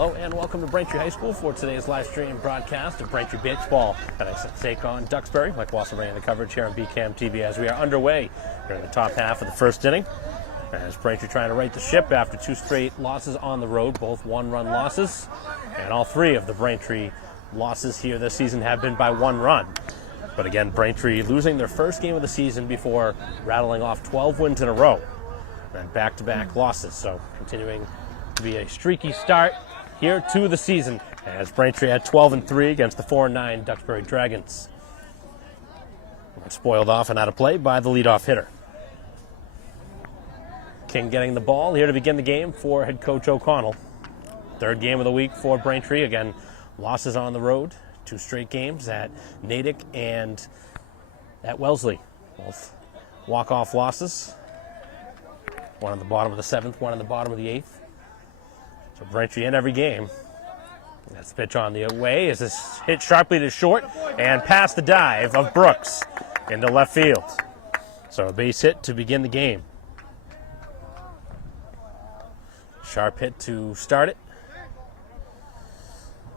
Hello and welcome to Braintree High School for today's live stream broadcast of Braintree Baseball. And I take on Duxbury. Mike Wasser bringing the coverage here on BCAM TV as we are underway here in the top half of the first inning. As Braintree trying to right the ship after two straight losses on the road, both one-run losses. And all three of the Braintree losses here this season have been by one run. But again, Braintree losing their first game of the season before rattling off 12 wins in a row. And back-to-back losses, so continuing to be a streaky start here to the season as Braintree had 12-3 against the 4-9 Duxbury Dragons. Spoiled off and out of play by the leadoff hitter. King getting the ball here to begin the game for head coach O'Connell. Third game of the week for Braintree. Again, losses on the road. Two straight games at Natick and at Wellesley. Both walk-off losses. One in the bottom of the seventh, one in the bottom of the eighth. So Braintree in every game. That's the pitch on the way as this hit sharply to short and past the dive of Brooks into left field. So a base hit to begin the game. Sharp hit to start it.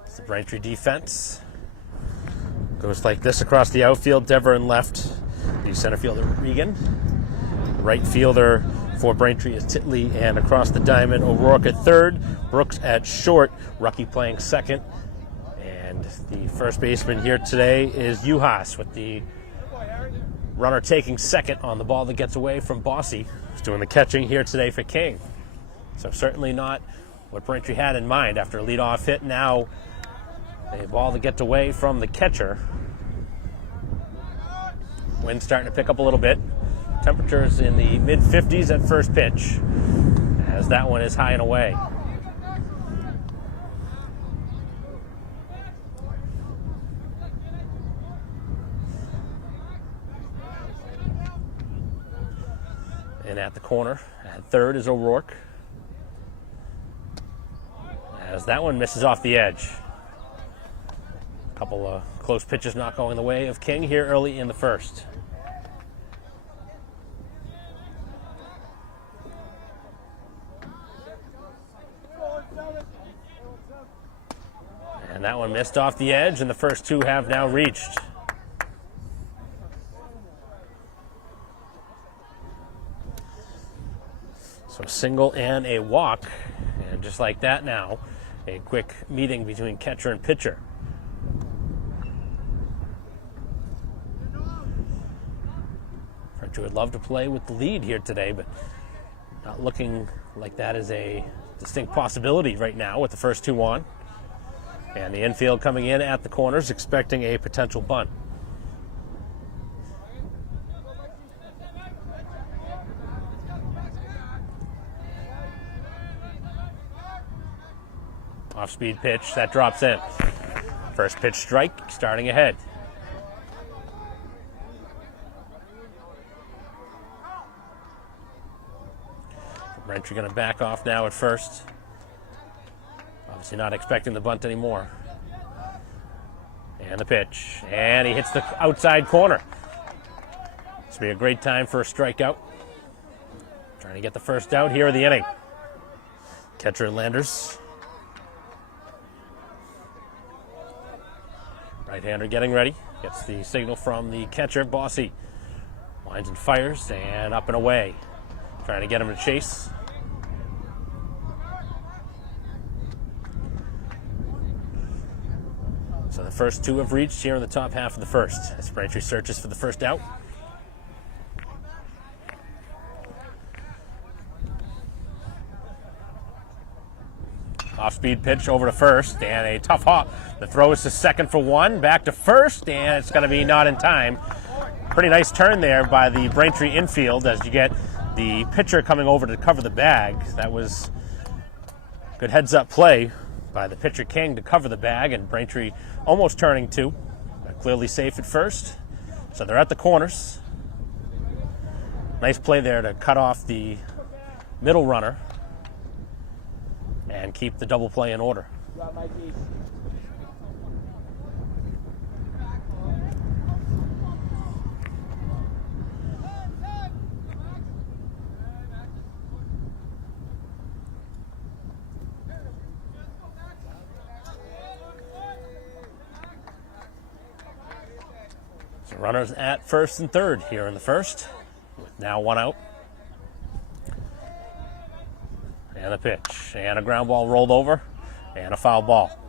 It's the Braintree defense. Goes like this across the outfield. Dever in left. The center fielder Regan. Right fielder for Braintree is Titley, and across the diamond, O'Rourke at third, Brooks at short, Rucky playing second. And the first baseman here today is Uhas with the runner taking second on the ball that gets away from Bossy, who's doing the catching here today for King. So certainly not what Braintree had in mind after a leadoff hit. Now a ball that gets away from the catcher. Wind starting to pick up a little bit. Temperatures in the mid-50s at first pitch, as that one is high and away. And at the corner, at third is O'Rourke, as that one misses off the edge. A couple of close pitches not going the way of King here early in the first. And that one missed off the edge, and the first two have now reached. So a single and a walk, and just like that now, a quick meeting between catcher and pitcher. Braintree would love to play with the lead here today, but not looking like that is a distinct possibility right now with the first two on. And the infield coming in at the corners, expecting a potential bunt. Off-speed pitch, that drops in. First pitch strike, starting ahead. Braintree going to back off now at first. Obviously not expecting the bunt anymore. And the pitch. And he hits the outside corner. This will be a great time for a strikeout. Trying to get the first out here of the inning. Catcher Landers. Right-hander getting ready. Gets the signal from the catcher, Bossy. Winds and fires, and up and away. Trying to get him to chase. So the first two have reached here in the top half of the first as Braintree searches for the first out. Off-speed pitch over to first, and a tough hop. The throw is to second for one, back to first, and it's going to be not in time. Pretty nice turn there by the Braintree infield as you get the pitcher coming over to cover the bag. That was good heads-up play by the pitcher King to cover the bag, and Braintree almost turning two. Clearly safe at first. So they're at the corners. Nice play there to cut off the middle runner and keep the double play in order. So runners at first and third here in the first, with now one out. And a pitch, and a ground ball rolled over, and a foul ball.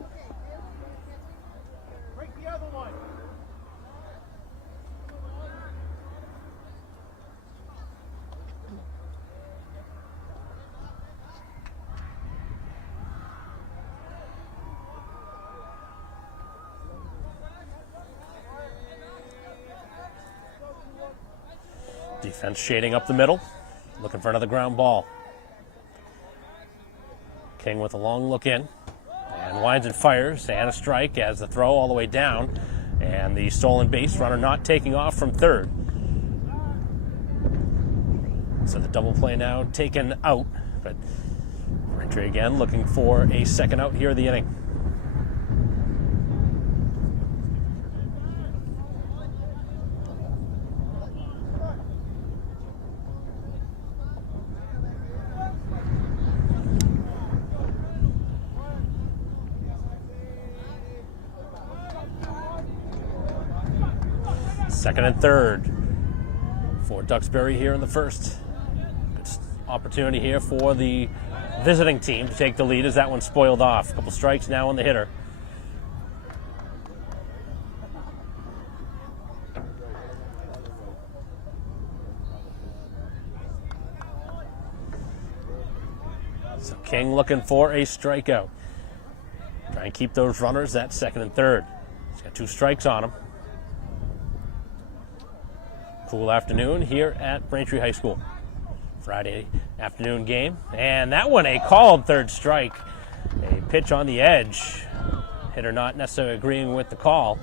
Defense shading up the middle, looking for another ground ball. King with a long look in, and winds and fires, and a strike as the throw all the way down, and the stolen base runner not taking off from third. So the double play now taken out, but Braintree again looking for a second out here in the inning. Second and third for Duxbury here in the first. Good opportunity here for the visiting team to take the lead as that one spoiled off. A couple strikes now on the hitter. So King looking for a strikeout. Try and keep those runners at second and third. He's got 2 strikes on him. Cool afternoon here at Braintree High School. Friday afternoon game. And that one a called third strike. A pitch on the edge. Hitter not necessarily agreeing with the call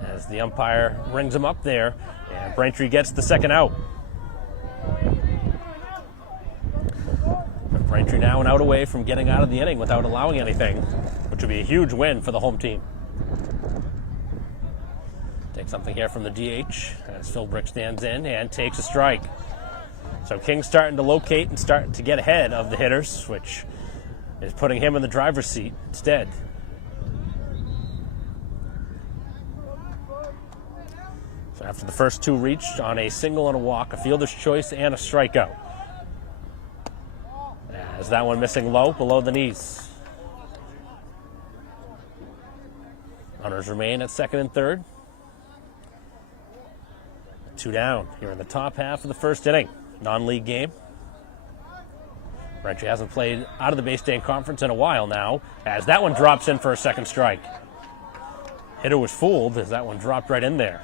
as the umpire rings him up there. And Braintree gets the second out. But Braintree now an out away from getting out of the inning without allowing anything, which would be a huge win for the home team. Take something here from the DH as Phil Brick stands in and takes a strike. So King's starting to locate and starting to get ahead of the hitters, which is putting him in the driver's seat instead. So after the first 2 reached on a single and a walk, a fielder's choice and a strikeout. As that one missing low below the knees. Runners remain at second and third. 2 down here in the top half of the first inning. Non-league game. Braintree hasn't played out of the Bay State Conference in a while now, as that one drops in for a second strike. Hitter was fooled as that one dropped right in there.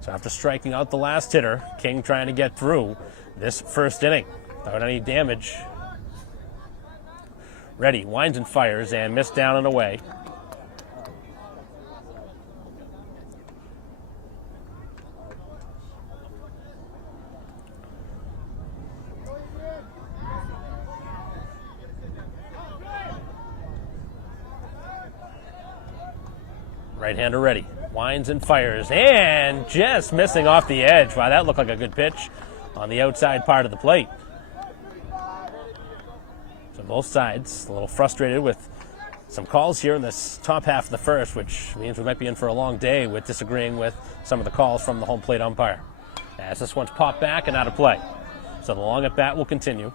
So after striking out the last hitter, King trying to get through this first inning without any damage. Ready, winds and fires, and missed down and away. Right-hander ready. Winds and fires. And just missing off the edge. Wow, that looked like a good pitch on the outside part of the plate. So both sides a little frustrated with some calls here in this top half of the first, which means we might be in for a long day with disagreeing with some of the calls from the home plate umpire. As this one's popped back and out of play. So the long at bat will continue.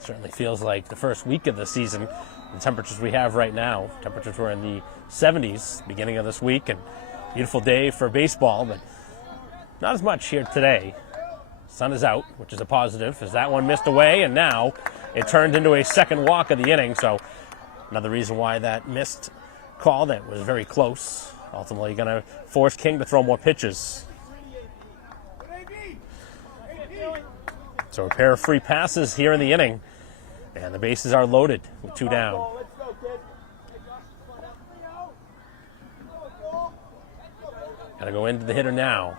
Certainly feels like the first week of the season, the temperatures we have right now. Temperatures were in the 70s beginning of this week, and beautiful day for baseball, but not as much here today. Sun is out, which is a positive, as that one missed away, and now it turned into a second walk of the inning, so another reason why that missed call that was very close, ultimately going to force King to throw more pitches. So a pair of free passes here in the inning. And the bases are loaded with 2 down. Got to go into the hitter now.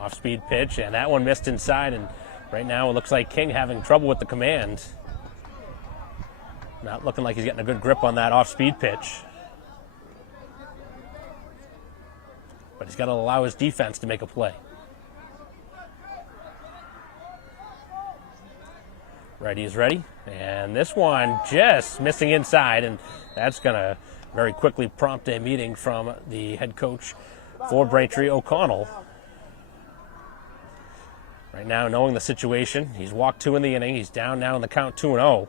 Off-speed pitch, and that one missed inside. And right now it looks like King having trouble with the command. Not looking like he's getting a good grip on that off-speed pitch. But he's got to allow his defense to make a play. Ready is ready. And this one just missing inside, and that's going to very quickly prompt a meeting from the head coach for Braintree, O'Connell. Right now, knowing the situation, he's walked 2 in the inning. He's down now in the count 2-0.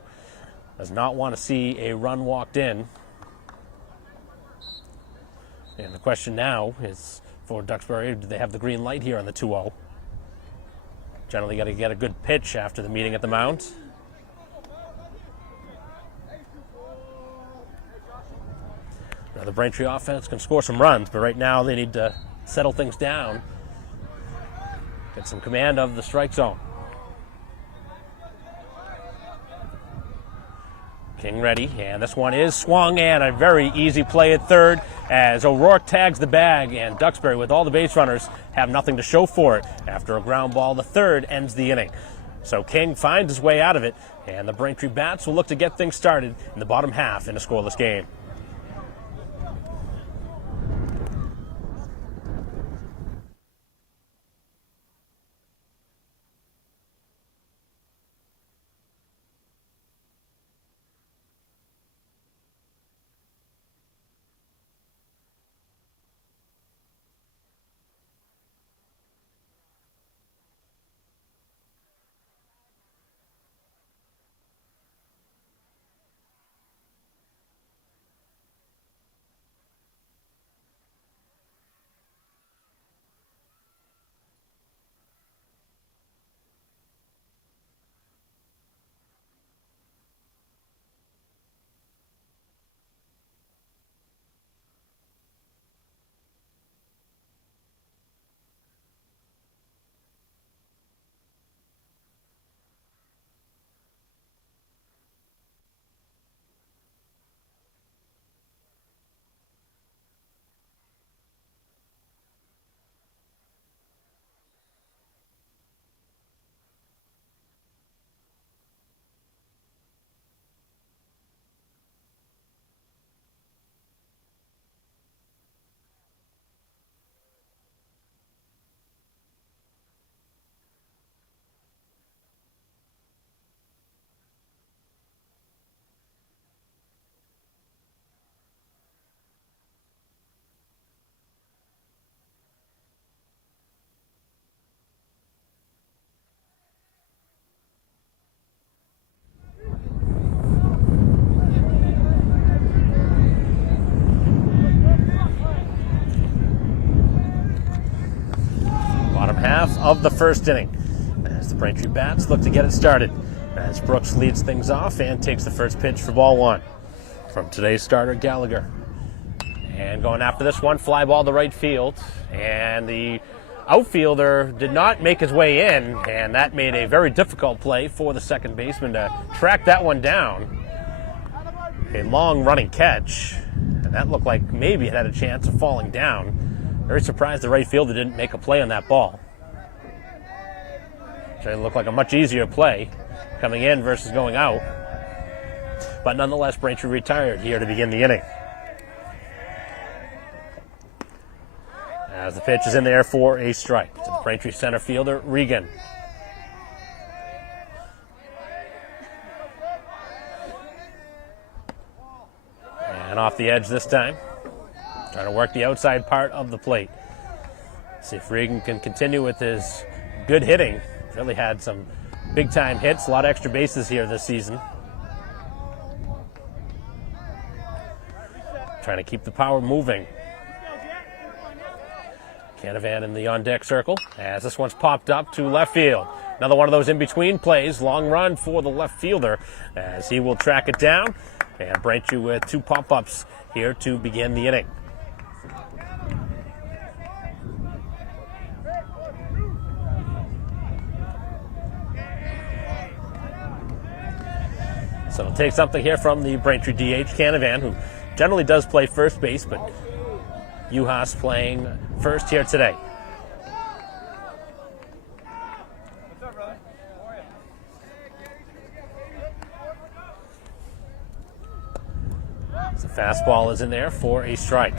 Does not want to see a run walked in. And the question now is for Duxbury, do they have the green light here on the 2-0? Generally got to get a good pitch after the meeting at the mound. Now the Braintree offense can score some runs, but right now they need to settle things down. Get some command of the strike zone. King ready, and this one is swung, and a very easy play at third as O'Rourke tags the bag, and Duxbury, with all the base runners, have nothing to show for it. After a ground ball, the third ends the inning. So King finds his way out of it, and the Braintree Bats will look to get things started in the bottom half in a scoreless game. Half of the first inning as the Braintree Bats look to get it started, as Brooks leads things off and takes the first pitch for ball 1 from today's starter Gallagher. And going after this one, fly ball to right field, and the outfielder did not make his way in, and that made a very difficult play for the second baseman to track that one down. A long running catch, and that looked like maybe it had a chance of falling down. Very surprised the right fielder didn't make a play on that ball. It looked like a much easier play coming in versus going out. But nonetheless, Braintree retired here to begin the inning. As the pitch is in there for a strike to the Braintree center fielder, Regan. And off the edge this time. Trying to work the outside part of the plate. See if Regan can continue with his good hitting. Really had some big-time hits, a lot of extra bases here this season. Trying to keep the power moving. Canavan in the on-deck circle as this one's popped up to left field. Another one of those in-between plays. Long run for the left fielder as he will track it down. And Braintree with 2 pop-ups here to begin the inning. So it'll take something here from the Braintree DH, Canavan, who generally does play first base, but Uhas playing first here today. What's up, brother? How are you? The fastball is in there for a strike.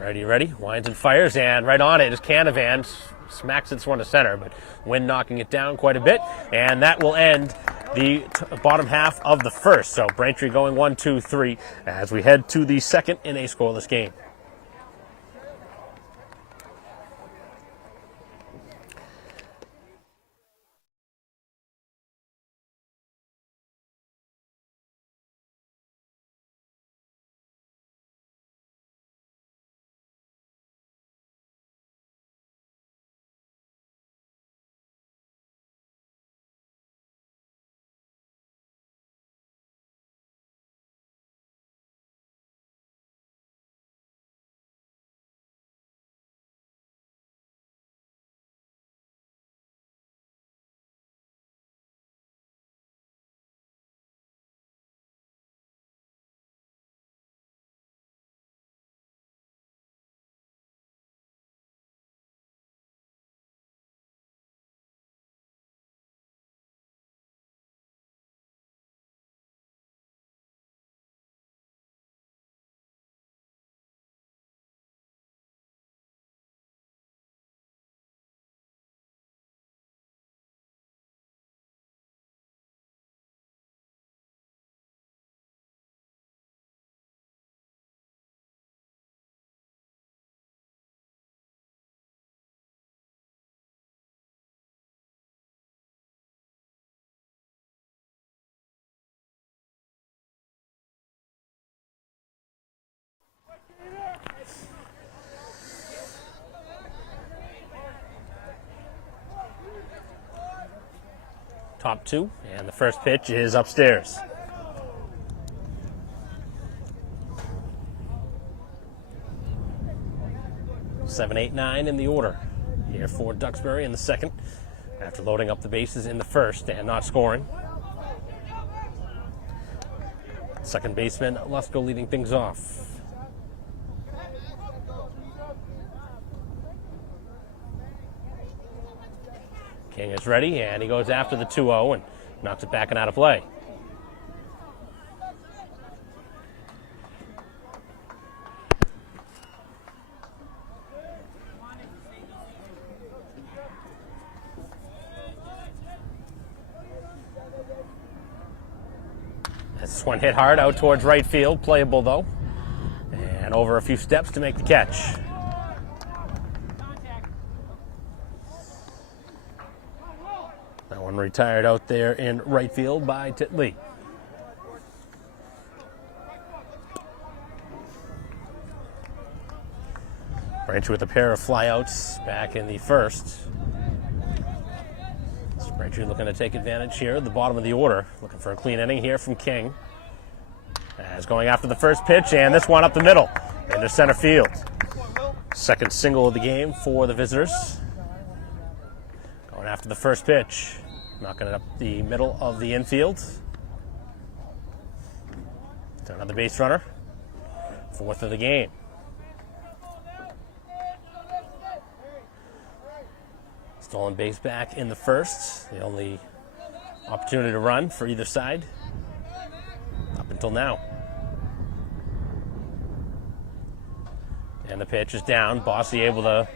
Ready ready. Winds and fires, and right on it is Canavan. Smacks this one to center, but wind knocking it down quite a bit, and that will end the bottom half of the first. So Braintree going 1-2-3 as we head to the second in a scoreless game. Top two, and the first pitch is upstairs. Seven, 8, 9 in the order here for Duxbury in the second, after loading up the bases in the first and not scoring. Second baseman Lusko leading things off. King is ready, and he goes after the 2-0 and knocks it back and out of play. This one hit hard out towards right field, playable though, and over a few steps to make the catch. That one retired out there in right field by Titley. Braintree with a pair of flyouts back in the first. So Braintree looking to take advantage here at the bottom of the order. Looking for a clean inning here from King. As going after the first pitch, and this one up the middle into center field. Second single of the game for the visitors. Going after the first pitch. Knocking it up the middle of the infield. To another base runner. Fourth of the game. Stolen base back in the first. The only opportunity to run for either side up until now. And the pitch is down. Bossy able to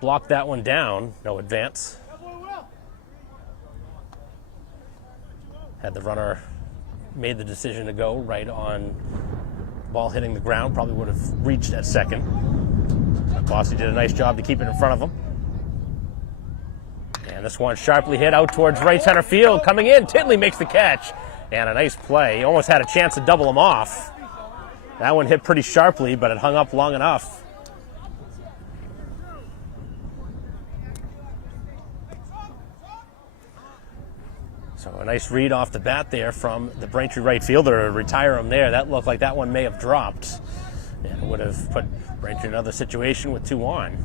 block that one down. No advance. Had the runner made the decision to go right on ball hitting the ground, probably would have reached at second. But Bossy did a nice job to keep it in front of him. And this one sharply hit out towards right center field. Coming in, Titley makes the catch. And a nice play. He almost had a chance to double him off. That one hit pretty sharply, but it hung up long enough. So a nice read off the bat there from the Braintree right fielder to retire him there. That looked like that one may have dropped and would have put Braintree in another situation with 2 on.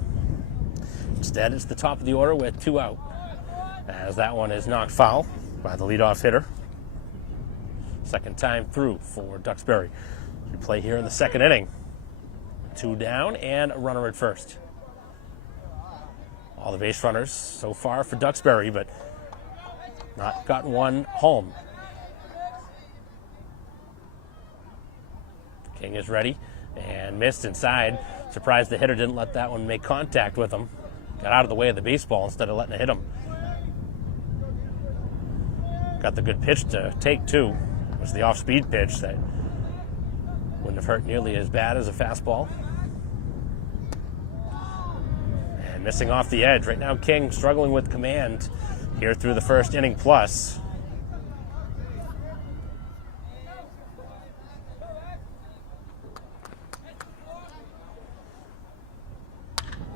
Instead, it's the top of the order with 2 out, as that one is knocked foul by the leadoff hitter. Second time through for Duxbury. We play here in the second inning. 2 down and a runner at first. All the base runners so far for Duxbury, but not gotten one home. King is ready and missed inside. Surprised the hitter didn't let that one make contact with him. Got out of the way of the baseball instead of letting it hit him. Got the good pitch to take, too. It was the off-speed pitch that wouldn't have hurt nearly as bad as a fastball. And missing off the edge. Right now, King struggling with command here through the first inning plus.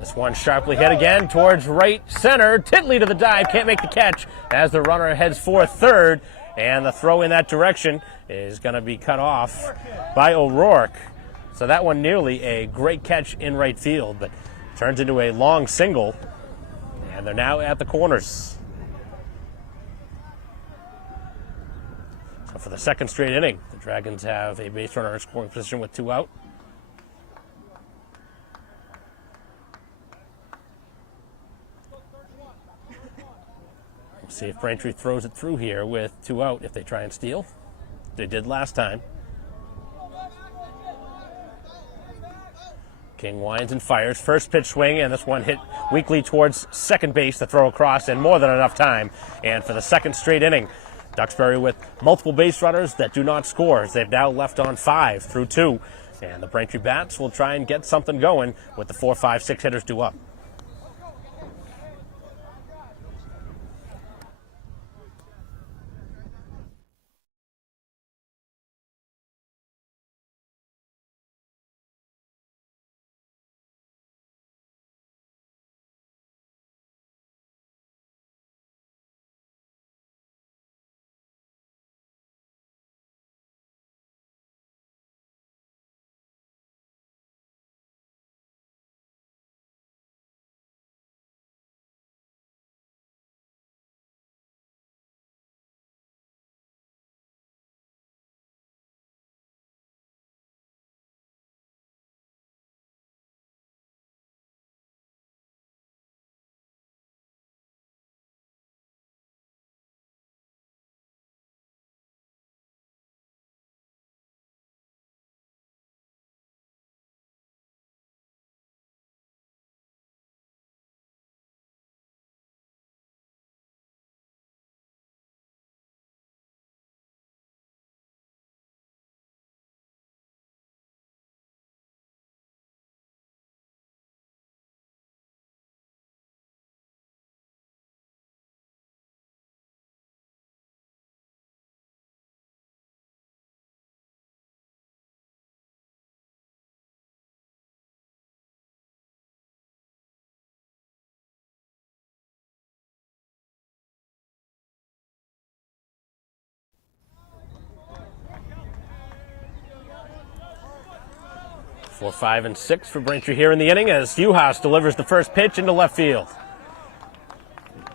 This one sharply hit again towards right center. Titley to the dive, can't make the catch as the runner heads for third. And the throw in that direction is going to be cut off by O'Rourke. So that one nearly a great catch in right field, but turns into a long single. And they're now at the corners. So for the second straight inning, the Dragons have a base runner in scoring position with 2 out. See if Braintree throws it through here with 2 out if they try and steal. They did last time. King winds and fires. First pitch swing, and this one hit weakly towards second base. The throw across, and more than enough time. And for the second straight inning, Duxbury with multiple base runners that do not score. They've now left on 5 through 2. And the Braintree Bats will try and get something going with the 4, 5, 6 hitters due up. For 5 and 6 for Braintree here in the inning as Uhas delivers the first pitch into left field.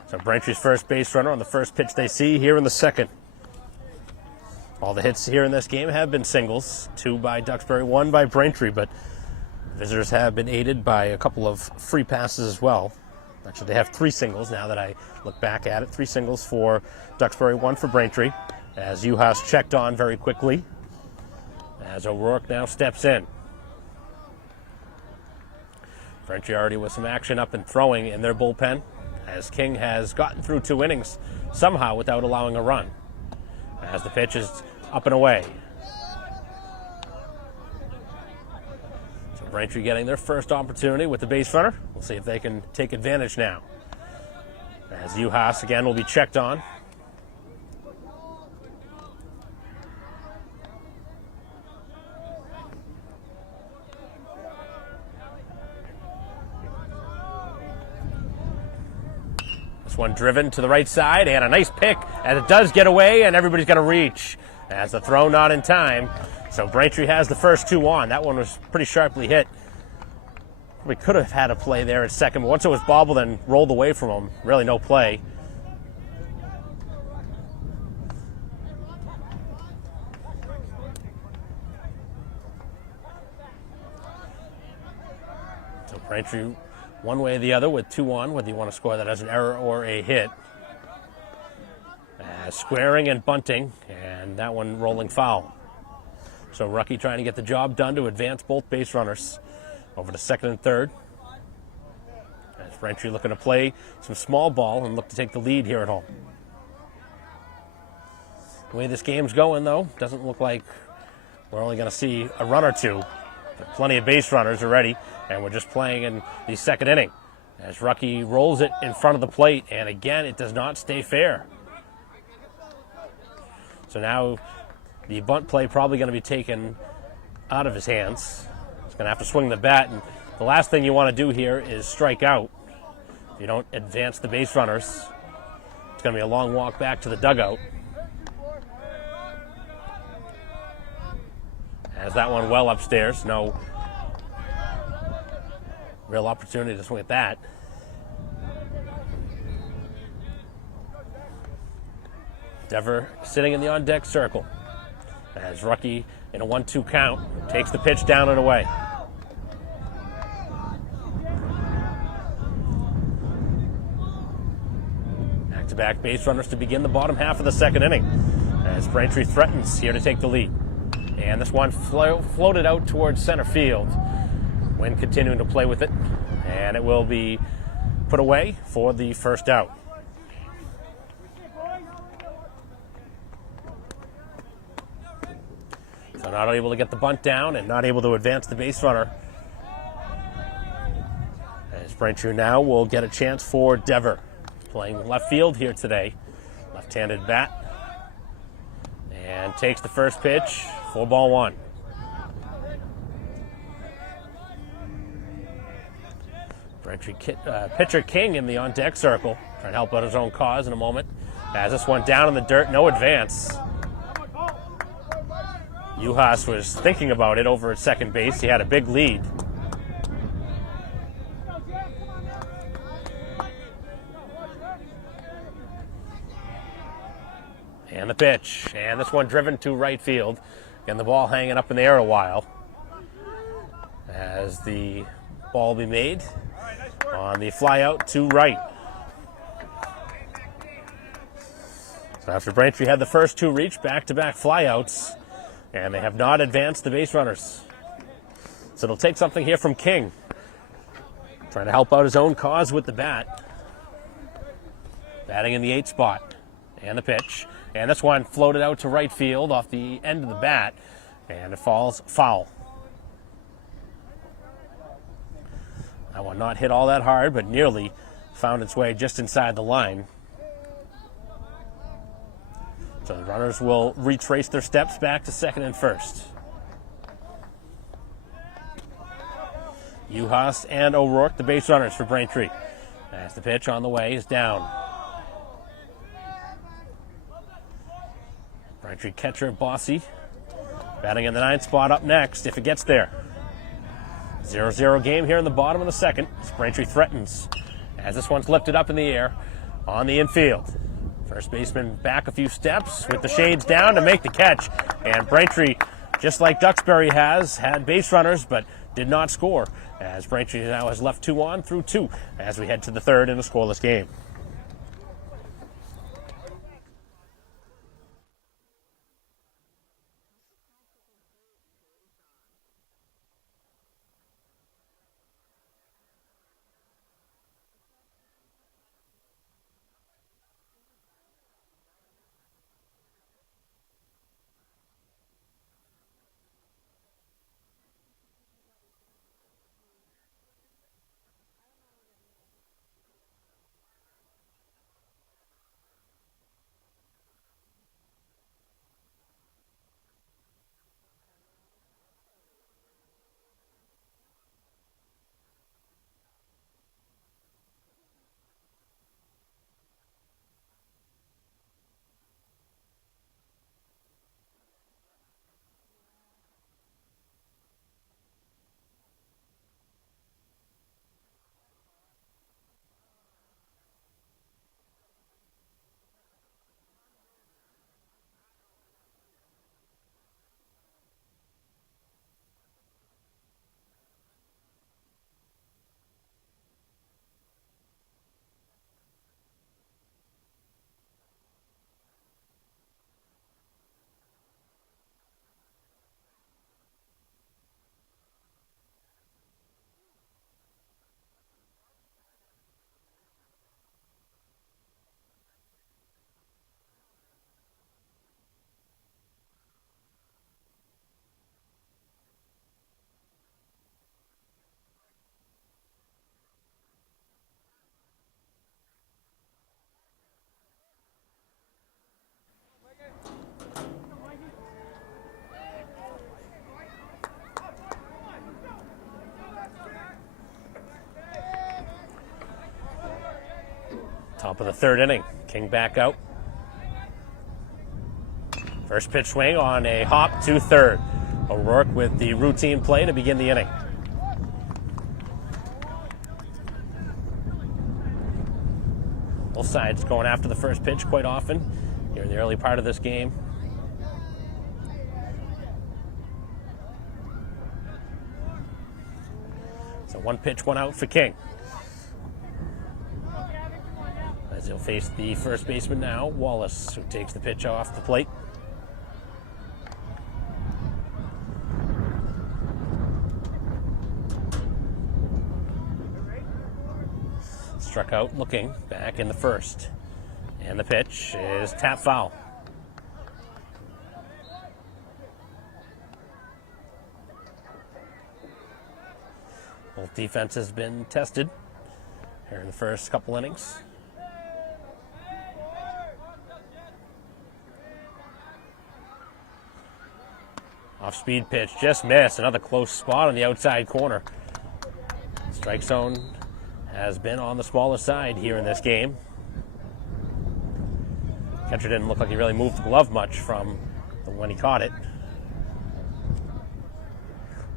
So Braintree's first base runner on the first pitch they see here in the second. All the hits here in this game have been singles, 2 by Duxbury, 1 by Braintree, but visitors have been aided by a couple of free passes as well. Actually, they have 3 singles now that I look back at it. 3 singles for Duxbury, 1 for Braintree, as Uhas checked on very quickly, as O'Rourke now steps in. Braintree already with some action up and throwing in their bullpen, as King has gotten through 2 innings somehow without allowing a run. As the pitch is up and away. So Braintree getting their first opportunity with the base runner. We'll see if they can take advantage now. As Uhas again will be checked on. One driven to the right side, and a nice pick as it does get away, and everybody's going to reach as the throw not in time. So Braintree has the first 2 on. That one was pretty sharply hit. We could have had a play there at second, but once it was bobbled and rolled away from him, really no play. So Braintree one way or the other with 2 on, whether you want to score that as an error or a hit. Squaring and bunting, and that one rolling foul. So Rucky trying to get the job done to advance both base runners. Over to second and third. As Braintree looking to play some small ball and look to take the lead here at home. The way this game's going, though, doesn't look like we're only going to see a run or two. But plenty of base runners already, and we're just playing in the second inning. As Rucky rolls it in front of the plate, and again, it does not stay fair. So now the bunt play probably going to be taken out of his hands. He's going to have to swing the bat, and the last thing you want to do here is strike out. If you don't advance the base runners, it's going to be a long walk back to the dugout. As that one well upstairs, no real opportunity to swing at that. Dever sitting in the on-deck circle. As Rucky, in a 1-2 count, takes the pitch down and away. Back-to-back base runners to begin the bottom half of the second inning. As Braintree threatens here to take the lead. And this one floated out towards center field. Wind continuing to play with it. And it will be put away for the first out. So not able to get the bunt down and not able to advance the base runner. As Braintree now will get a chance for Dever. Playing left field here today. Left-handed bat. And takes the first pitch. 4-1. Braintree pitcher King in the on-deck circle. Trying to help out his own cause in a moment. As this one down in the dirt, no advance. Juhas was thinking about it over at second base. He had a big lead. And the pitch. And this one driven to right field. And the ball hanging up in the air a while. As the ball will be made on the fly out to right. So after Braintree had the first two reach, back-to-back flyouts. And they have not advanced the base runners. So it'll take something here from King. Trying to help out his own cause with the bat. Batting in the 8th spot. And the pitch. And this one floated out to right field off the end of the bat. And it falls foul. That one not hit all that hard, but nearly found its way just inside the line. So the runners will retrace their steps back to second and first. Juhas and O'Rourke, the base runners for Braintree. As the pitch on the way is down. Braintree catcher Bossy batting in the 9th spot up next if it gets there. 0-0 game here in the bottom of the second. Braintree threatens as this one's lifted up in the air on the infield. First baseman back a few steps with the shades down to make the catch. And Braintree, just like Duxbury has, had base runners but did not score. As Braintree now has left 2 on through 2 as we head to the third in a scoreless game. Top of the third inning. King back out. First pitch swing on a hop to third. O'Rourke with the routine play to begin the inning. Both sides going after the first pitch quite often here in the early part of this game. So one pitch, one out for King. As he'll face the first baseman now, Wallace, who takes the pitch off the plate. Struck out, looking back in the first. And the pitch is tap foul. Both defenses been tested here in the first couple innings. Off-speed pitch, just missed. Another close spot on the outside corner. Strike zone has been on the smaller side here in this game. Catcher didn't look like he really moved the glove much from when he caught it.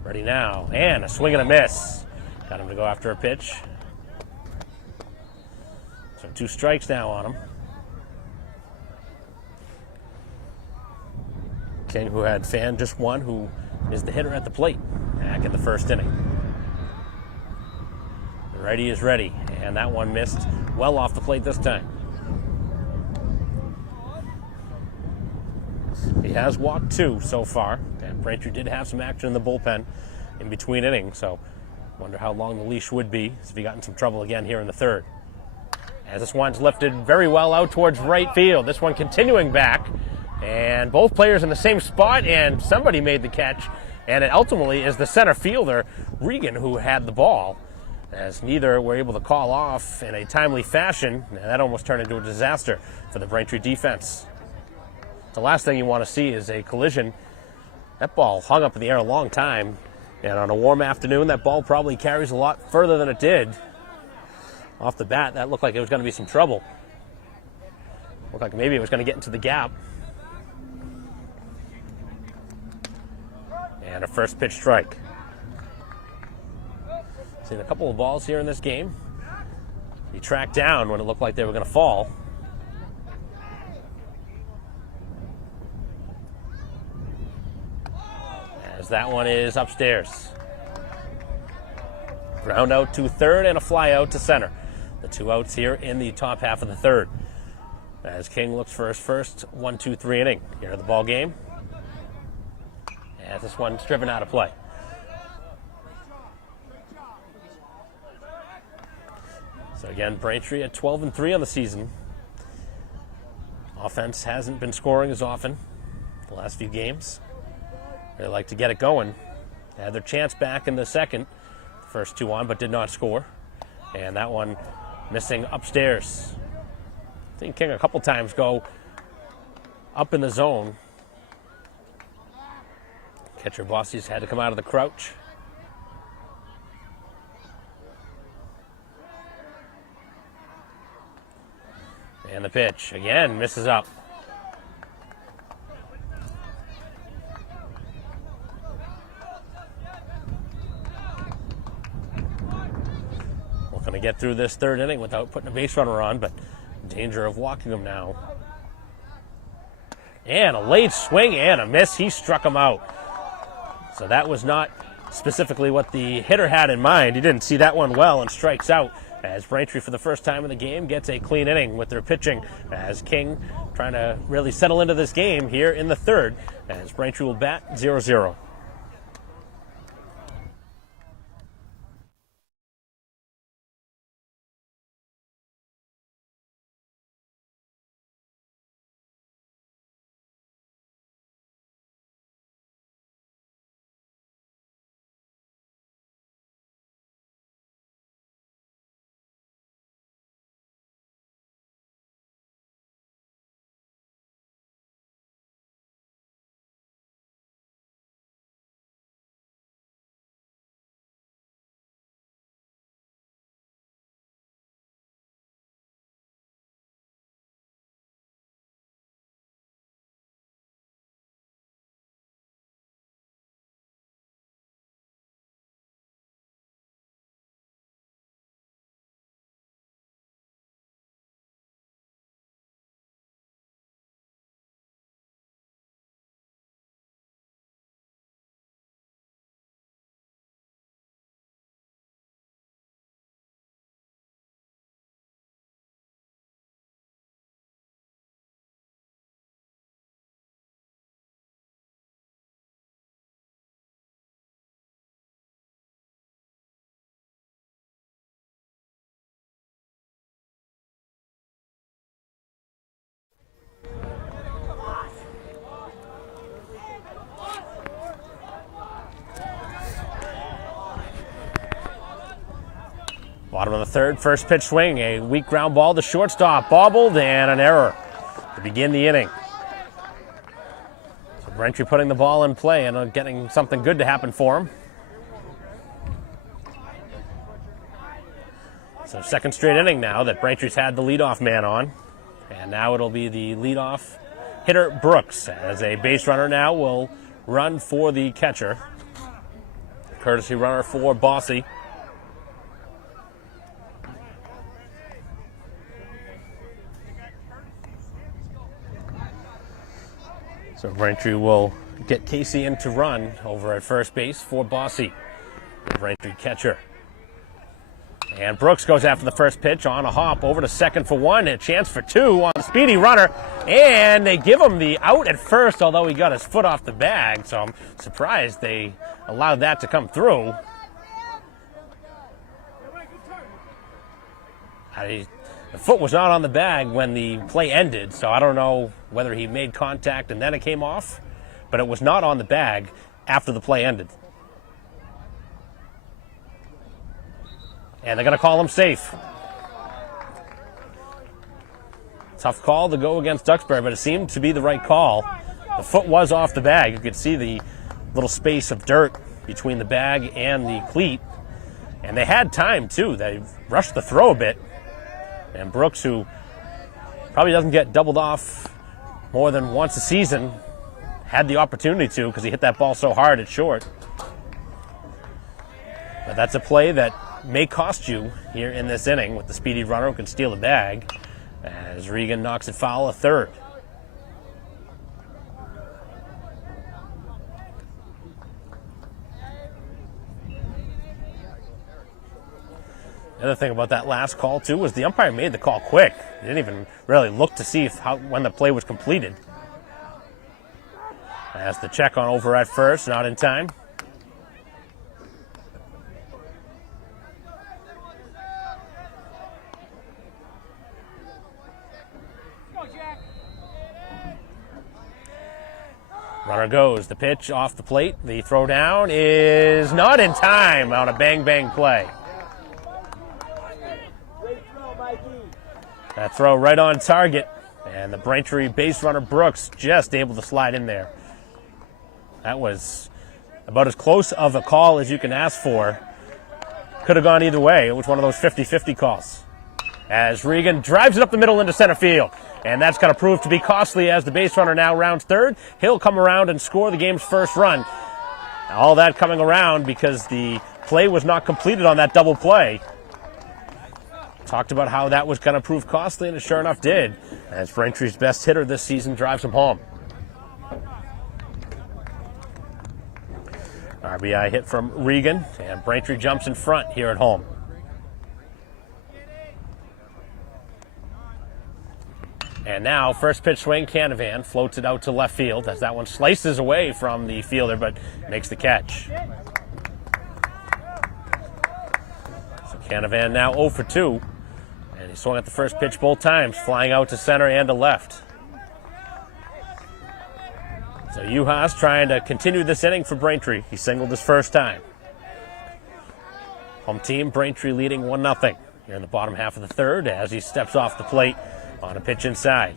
Ready now, and a swing and a miss. Got him to go after a pitch. So 2 strikes now on him. King, who had Fan, just one, who is the hitter at the plate back in the first inning. The righty is ready, and that one missed well off the plate this time. He has walked 2 so far, and Braintree did have some action in the bullpen in between innings, so wonder how long the leash would be if he got in some trouble again here in the third. As this one's lifted very well out towards right field. This one continuing back, and both players in the same spot, and somebody made the catch, and it ultimately is the center fielder, Regan, who had the ball, as neither were able to call off in a timely fashion, and that almost turned into a disaster for the Braintree defense. The last thing you want to see is a collision. That ball hung up in the air a long time, and on a warm afternoon, that ball probably carries a lot further than it did. Off the bat, that looked like it was going to be some trouble. Looked like maybe it was going to get into the gap. And a first pitch strike. Seen a couple of balls here in this game. He tracked down when it looked like they were going to fall. As that one is upstairs. Ground out to third and a fly out to center. The 2 outs here in the top half of the third. As King looks for his first 1-2-3 inning here in the ball game. As this one's driven out of play. So again, Braintree at 12-3 on the season. Offense hasn't been scoring as often the last few games. They like to get it going. They had their chance back in the second. The first 2 on, but did not score. And that one missing upstairs. I've seen King a couple times go up in the zone. Catcher Bossi's had to come out of the crouch. And the pitch, again, misses up. Looking to get through this third inning without putting a base runner on, but in danger of walking him now. And a late swing and a miss. He struck him out. So that was not specifically what the hitter had in mind. He didn't see that one well and strikes out as Braintree, for the first time in the game, gets a clean inning with their pitching, as King trying to really settle into this game here in the third, as Braintree will bat 0-0. third. First pitch swing, a weak ground ball to shortstop, bobbled, and an error to begin the inning. So Braintree putting the ball in play and getting something good to happen for him. So second straight inning now that Braintree's had the leadoff man on. And now it'll be the leadoff hitter Brooks, as a base runner now will run for the catcher. Courtesy runner for Bossy. So Braintree will get Casey in to run over at first base for Bossy, the Braintree catcher. And Brooks goes after the first pitch on a hop over to second for one, a chance for two on the speedy runner, and they give him the out at first, although he got his foot off the bag, so I'm surprised they allowed that to come through. The foot was not on the bag when the play ended, so I don't know whether he made contact and then it came off, but it was not on the bag after the play ended. And they're going to call him safe. Tough call to go against Duxbury, but it seemed to be the right call. The foot was off the bag. You could see the little space of dirt between the bag and the cleat. And they had time, too. They rushed the throw a bit. And Brooks, who probably doesn't get doubled off more than once a season, had the opportunity to because he hit that ball so hard at short. But that's a play that may cost you here in this inning with the speedy runner who can steal the bag, as Regan knocks it foul at third. The other thing about that last call, too, was the umpire made the call quick. He didn't even really look to see when the play was completed. As the check on over at first, not in time. Runner goes. The pitch off the plate. The throw down is not in time on a bang-bang play. That throw right on target. And the Braintree base runner Brooks just able to slide in there. That was about as close of a call as you can ask for. Could have gone either way. It was one of those 50-50 calls. As Regan drives it up the middle into center field. And that's going to prove to be costly as the base runner now rounds third. He'll come around and score the game's first run. All that coming around because the play was not completed on that double play. Talked about how that was going to prove costly, and it sure enough did, as Braintree's best hitter this season drives him home. RBI hit from Regan, and Braintree jumps in front here at home. And now, first pitch swing, Canavan floats it out to left field as that one slices away from the fielder, but makes the catch. So Canavan now 0 for 2. And he swung at the first pitch both times, flying out to center and to left. So Uhas trying to continue this inning for Braintree. He singled his first time. Home team, Braintree leading 1-0 here in the bottom half of the third as he steps off the plate on a pitch inside.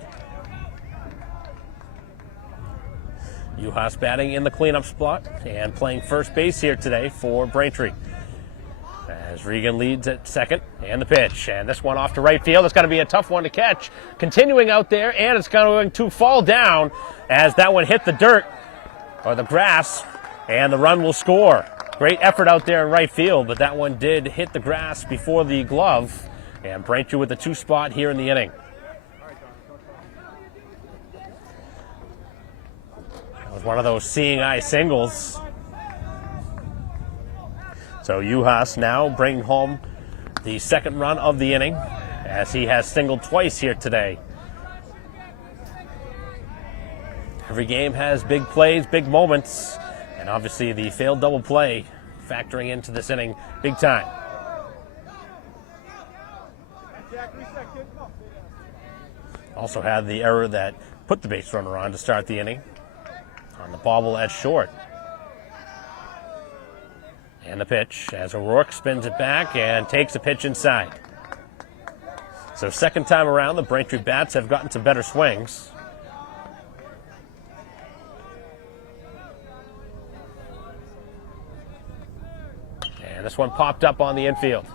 Uhas batting in the cleanup spot and playing first base here today for Braintree. As Regan leads at second, and the pitch. And this one off to right field. It's going to be a tough one to catch. Continuing out there, and it's going to fall down as that one hit the dirt, or the grass, and the run will score. Great effort out there in right field, but that one did hit the grass before the glove. And Braintree with the 2 spot here in the inning. That was one of those seeing eye singles. So Uhas now bringing home the second run of the inning as he has singled twice here today. Every game has big plays, big moments, and obviously the failed double play factoring into this inning big time. Also had the error that put the base runner on to start the inning on the bobble at short. And the pitch as O'Rourke spins it back and takes a pitch inside. So second time around, the Braintree Bats have gotten some better swings. And this one popped up on the infield.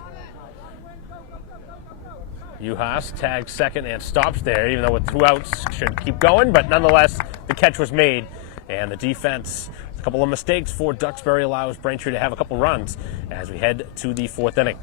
Juhas tags second and stops there, even though with 2 outs should keep going, but nonetheless the catch was made. And the defense, a couple of mistakes for Duxbury, allows Braintree to have a couple runs as we head to the 4th inning.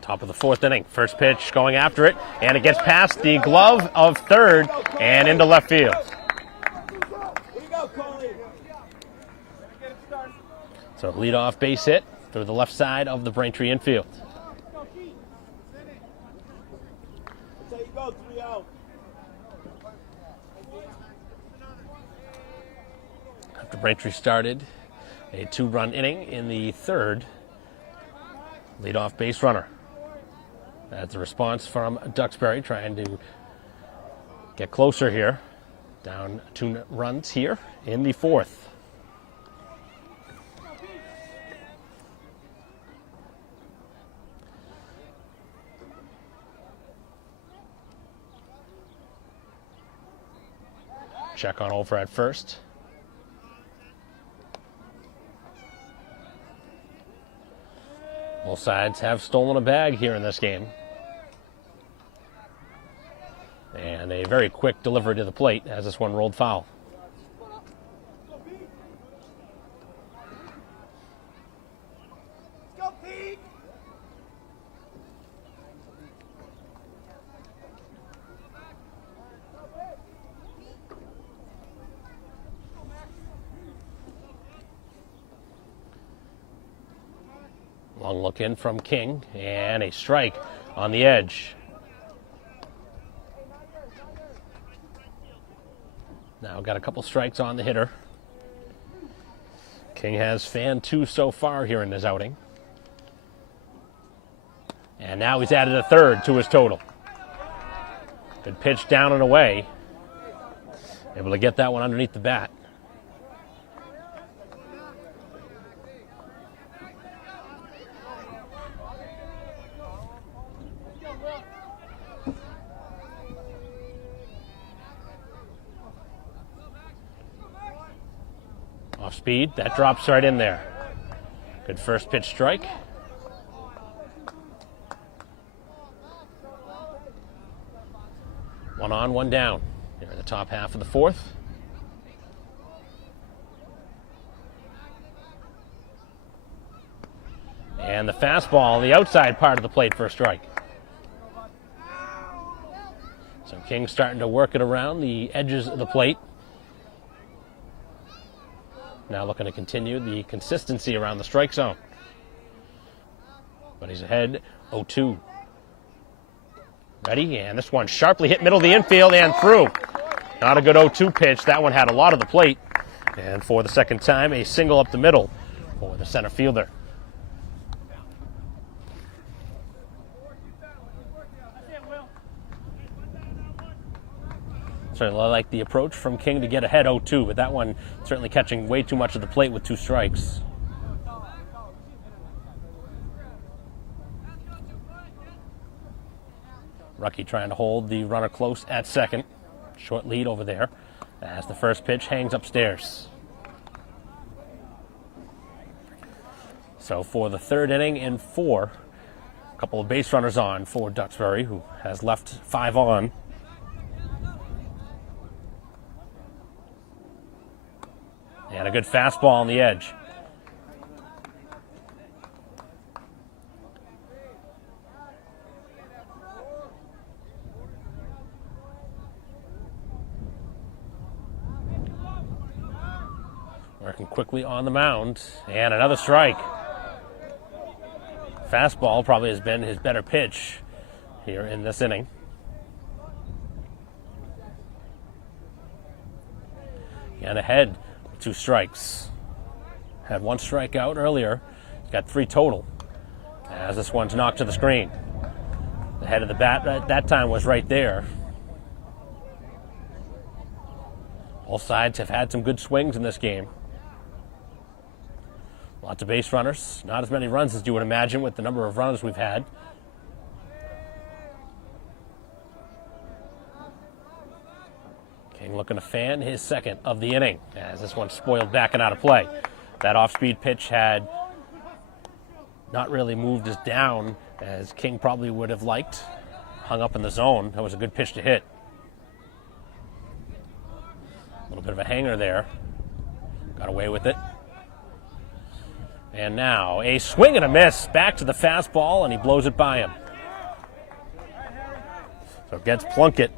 Top of the 4th inning. First pitch going after it, and it gets past the glove of third and into left field. So leadoff base hit through the left side of the Braintree infield. After Braintree started a 2-run inning in the 3rd, leadoff base runner. That's a response from Duxbury, trying to get closer here. Down 2 runs here in the 4th. Check on over at first. Both sides have stolen a bag here in this game. And a very quick delivery to the plate as this one rolled foul. Long look in from King, and a strike on the edge. Now got a couple strikes on the hitter. King has fanned 2 so far here in this outing. And now he's added a 3rd to his total. Good pitch down and away. Able to get that one underneath the bat. Off speed, that drops right in there. Good first pitch strike. One on, one down. Here in the top half of the 4th. And the fastball on the outside part of the plate for a strike. So King starting to work it around the edges of the plate. Now looking to continue the consistency around the strike zone. But he's ahead 0-2. Ready, and this one sharply hit middle of the infield and through. Not a good 0-2 pitch. That one had a lot of the plate. And for the second time, a single up the middle for the center fielder. Certainly like the approach from King to get ahead 0-2, but that one certainly catching way too much of the plate with 2 strikes. Rucky trying to hold the runner close at second. Short lead over there as the first pitch hangs upstairs. So for the third inning in 4, a couple of base runners on for Duxbury, who has left 5 on. And a good fastball on the edge. Working quickly on the mound, and another strike. Fastball probably has been his better pitch here in this inning. And ahead, 2 strikes. Had 1 strikeout earlier. He's got 3 total. As this one's knocked to the screen. The head of the bat at that time was right there. Both sides have had some good swings in this game. Lots of base runners. Not as many runs as you would imagine with the number of runners we've had. King looking to fan his second of the inning as this one spoiled back and out of play. That off-speed pitch had not really moved us down as King probably would have liked. Hung up in the zone. That was a good pitch to hit. A little bit of a hanger there. Got away with it. And now a swing and a miss. Back to the fastball, and he blows it by him. So it gets Plunkett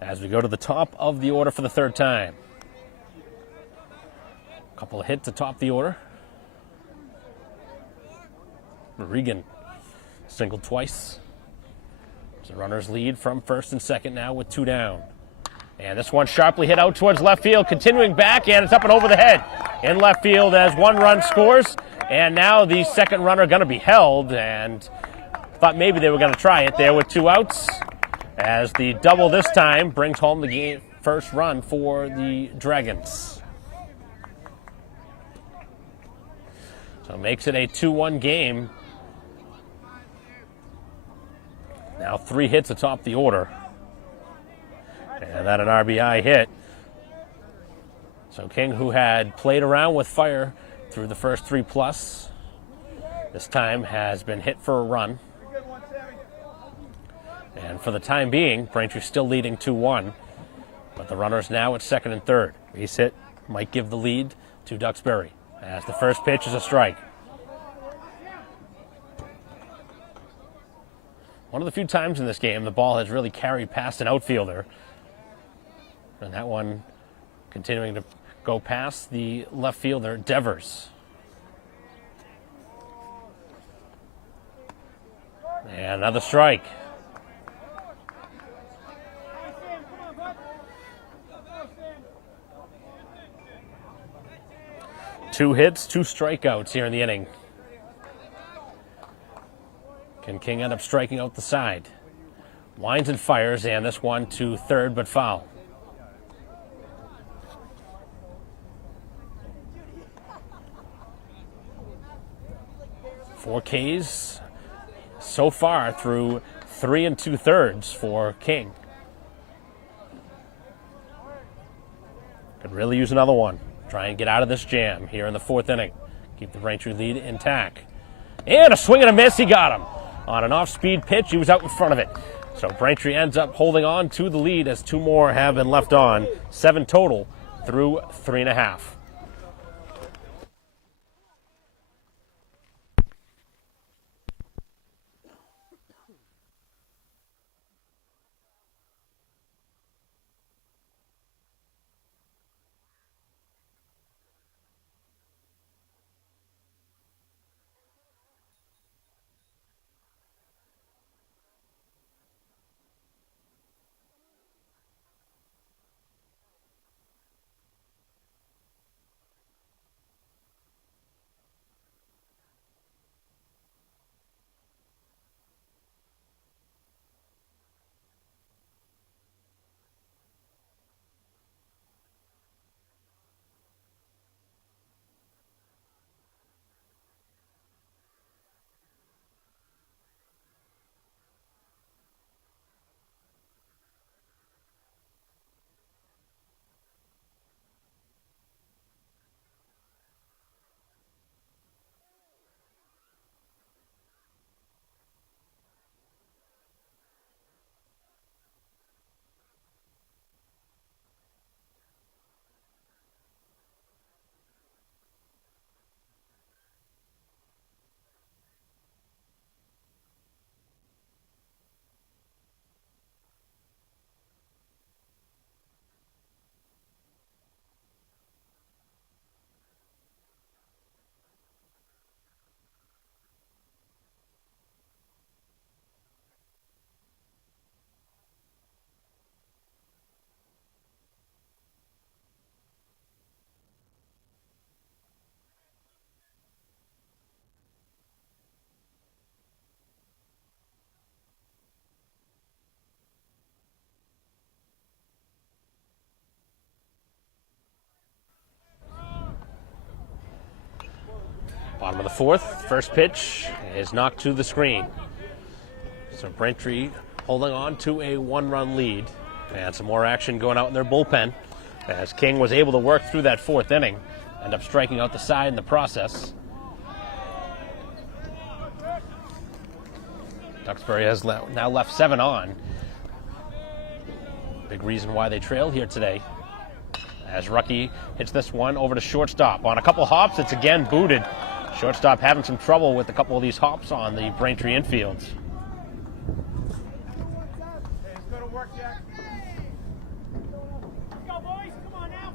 as we go to the top of the order for the third time. A couple of hits atop the order. Regan singled twice. So runners lead from first and second now with 2 down. And this one sharply hit out towards left field, continuing back, and it's up and over the head in left field as 1 run scores. And now the second runner going to be held, and thought maybe they were going to try it there with 2 outs, as the double this time brings home the game first run for the Dragons. So it makes it a 2-1 game. Now 3 hits atop the order. And that an RBI hit. So King, who had played around with fire through the first 3 plus, this time has been hit for a run. And for the time being, Braintree still leading 2-1. But the runners now at second and third. Base hit might give the lead to Duxbury as the first pitch is a strike. One of the few times in this game the ball has really carried past an outfielder. And that one continuing to go past the left fielder, Devers. And another strike. Two hits, 2 strikeouts here in the inning. Can King end up striking out the side? Winds and fires, and this one to third, but foul. Four Ks so far through 3 2/3 for King. Could really use another one. Try and get out of this jam here in the 4th inning. Keep the Braintree lead intact. And a swing and a miss, he got him. On an off-speed pitch, he was out in front of it. So Braintree ends up holding on to the lead as 2 more have been left on. 7 total through 3.5. Bottom of the fourth, first pitch is knocked to the screen. So Braintree holding on to a one-run lead. And some more action going out in their bullpen as King was able to work through that fourth inning, end up striking out the side in the process. Duxbury has now left 7 on. Big reason why they trail here today. As Rucky hits this one over to shortstop. On a couple hops, it's again booted. Shortstop having some trouble with a couple of these hops on the Braintree infields. Let's go to work, Jack. Let's go, boys. Come on now.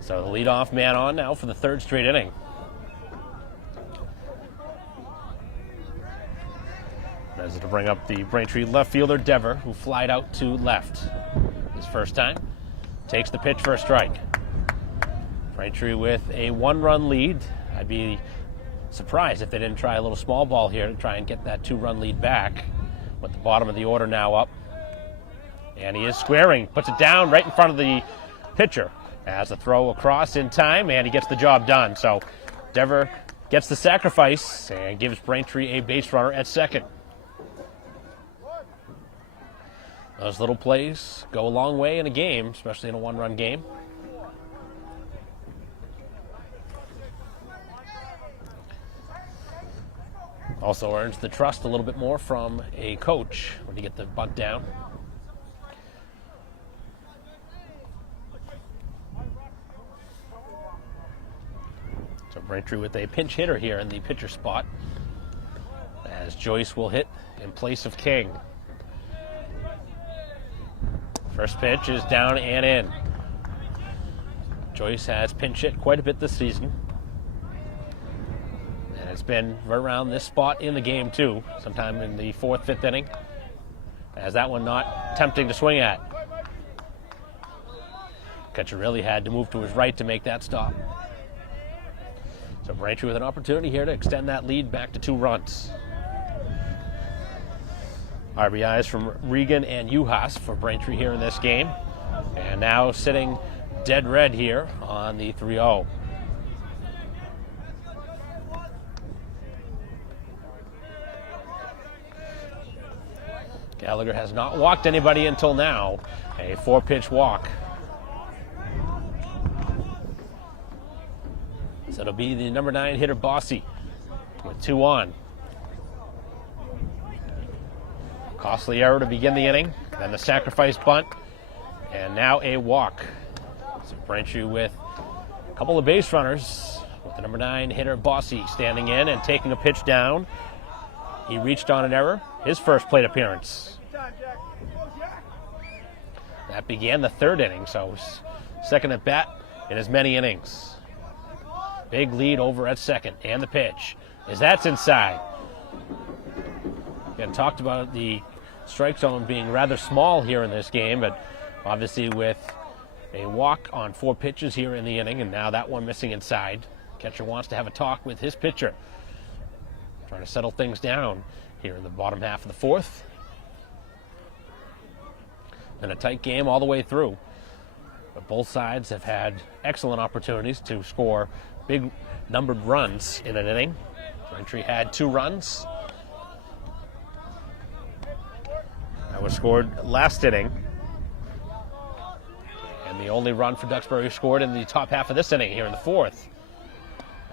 So the leadoff man on now for the third straight inning. As to bring up the Braintree left fielder, Dever, who flied out to left his first time. Takes the pitch for a strike. Braintree with a one-run lead. I'd be surprised if they didn't try a little small ball here to try and get that 2-run lead back. With the bottom of the order now up. And he is squaring, puts it down right in front of the pitcher. As a throw across in time, and he gets the job done. So Dever gets the sacrifice and gives Braintree a base runner at second. Those little plays go a long way in a game, especially in a one-run game. Also earns the trust a little bit more from a coach when you get the bunt down. So Braintree with a pinch hitter here in the pitcher spot, as Joyce will hit in place of King. First pitch is down and in. Joyce has pinch hit quite a bit this season. And it's been right around this spot in the game too, sometime in the 4th, 5th inning. As that one not tempting to swing at. Catcher really had to move to his right to make that stop. So Braintree with an opportunity here to extend that lead back to 2 runs. RBIs from Regan and Uhas for Braintree here in this game. And now sitting dead red here on the 3-0. Gallagher has not walked anybody until now. A 4-pitch walk. So it'll be the number 9 hitter, Bossy, with 2 on. Costly error to begin the inning, then the sacrifice bunt, and now a walk. So Braintree with a couple of base runners, with the number 9 hitter, Bossy, standing in and taking a pitch down. He reached on an error, his first plate appearance. That began the 3rd inning, so second at bat in as many innings. Big lead over at second, and the pitch is that's inside. We had talked about the strike zone being rather small here in this game, but obviously with a walk on 4 pitches here in the inning, and now that one missing inside. Catcher wants to have a talk with his pitcher, trying to settle things down here in the bottom half of the 4th. Been a tight game all the way through, but both sides have had excellent opportunities to score big numbered runs in an inning. Braintree had 2 runs. That was scored last inning. And the only run for Duxbury scored in the top half of this inning here in the 4th.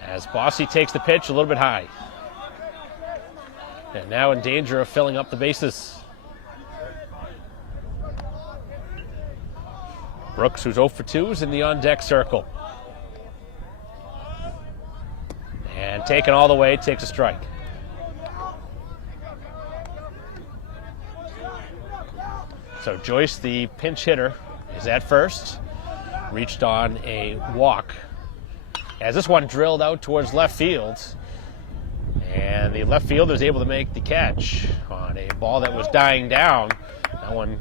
As Bossy takes the pitch a little bit high. And now in danger of filling up the bases. Brooks, who's 0 for 2, is in the on-deck circle. And taken all the way, takes a strike. So Joyce, the pinch hitter, is at first. Reached on a walk. As this one drilled out towards left field. And the left fielder is able to make the catch on a ball that was dying down. That one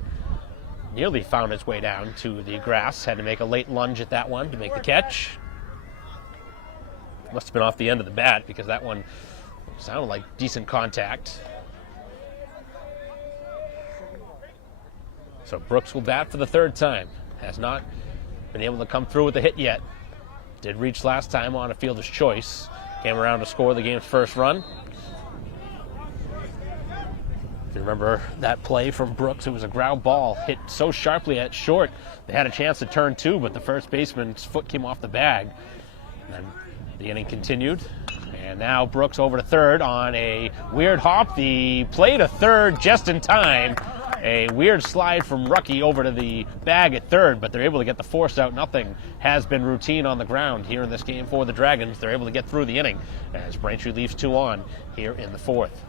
nearly found its way down to the grass. Had to make a late lunge at that one to make the catch. Must have been off the end of the bat because that one sounded like decent contact. So Brooks will bat for the 3rd time. Has not been able to come through with a hit yet. Did reach last time on a fielder's choice. Came around to score the game's first run. If you remember that play from Brooks, it was a ground ball hit so sharply at short. They had a chance to turn two, but the first baseman's foot came off the bag. And the inning continued. And now Brooks over to third on a weird hop. The play to third just in time. A weird slide from Rucky over to the bag at third, but they're able to get the force out. Nothing has been routine on the ground here in this game for the Dragons. They're able to get through the inning as Braintree leaves 2 on here in the fourth.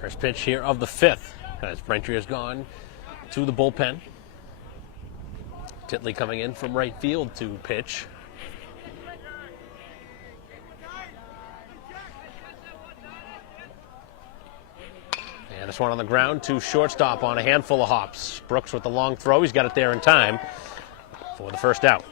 First pitch here of the fifth as Braintree has gone to the bullpen. Titley coming in from right field to pitch. And this one on the ground to shortstop on a handful of hops. Brooks with the long throw. He's got it there in time for the first out.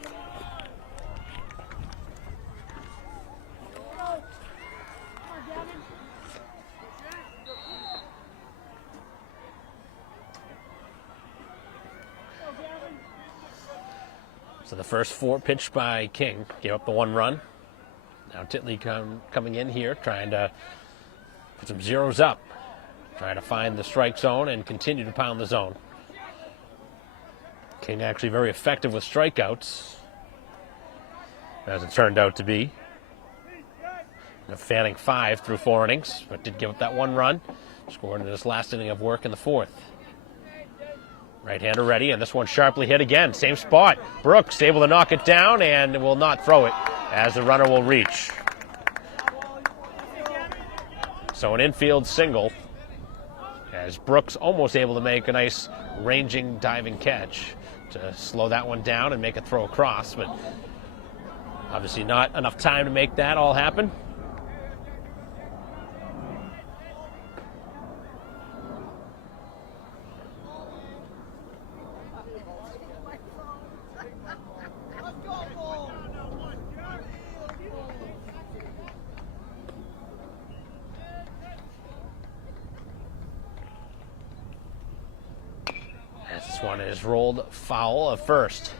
So the first 4 pitched by King gave up the 1 run. Now Titley coming in here trying to put some zeros up. trying to find the strike zone and continue to pound the zone. King actually very effective with strikeouts, as it turned out to be. Fanning 5 through 4 innings, but did give up that 1 run. Scored in his last inning of work in the 4th. Right-hander ready, and this one sharply hit again. Same spot. Brooks able to knock it down and will not throw it as the runner will reach. So an infield single, as Brooks almost able to make a nice ranging diving catch to slow that one down and make a throw across, but obviously not enough time to make that all happen. This one is rolled foul of first.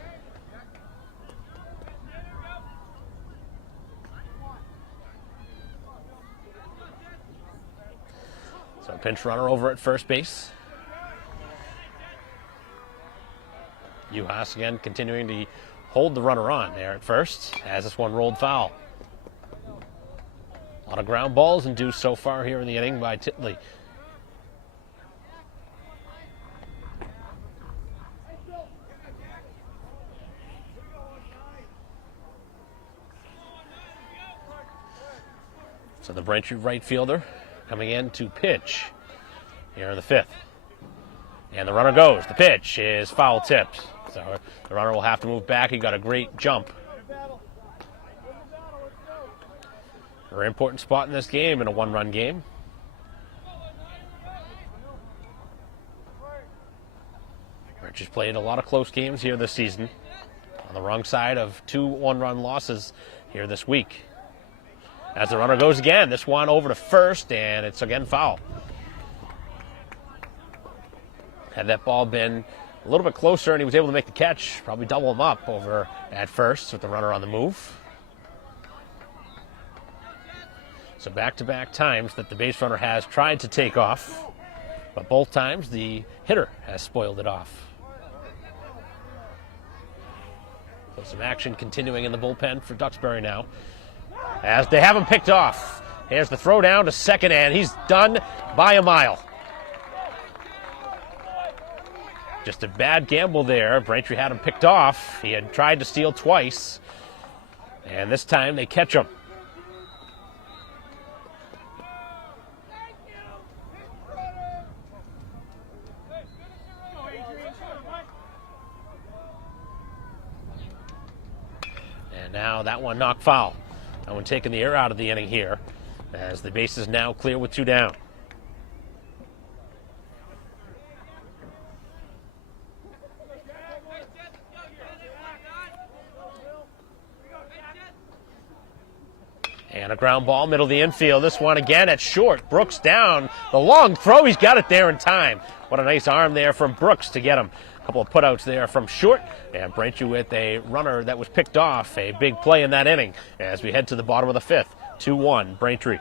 So pinch runner over at first base. Uhas again continuing to hold the runner on there at first as this one rolled foul. A lot of ground balls induced so far here in the inning by Titley. So the Braintree right fielder coming in to pitch here in the 5th. And the runner goes. The pitch is foul tipped. So the runner will have to move back. He got a great jump. Very important spot in this game, in a 1-run game. Braintree's played a lot of close games here this season. On the wrong side of 2 1-run losses here this week. As the runner goes again, this one over to first, and it's again foul. Had that ball been a little bit closer and he was able to make the catch, probably double him up over at first with the runner on the move. So back-to-back times that the base runner has tried to take off, but both times the hitter has spoiled it off. So some action continuing in the bullpen for Duxbury now, as they have him picked off. Here's the throw down to second, and he's done by a mile. Just a bad gamble there. Braintree had him picked off. He had tried to steal twice, and this time they catch him. And now that one knocked foul. That one taking the air out of the inning here, as the base is now clear with 2 down. And a ground ball, middle of the infield. This one again at short. Brooks down. The long throw, he's got it there in time. What a nice arm there from Brooks to get him. A couple of putouts there from short. And Braintree with a runner that was picked off. A big play in that inning as we head to the bottom of the 5th. 2-1, Braintree.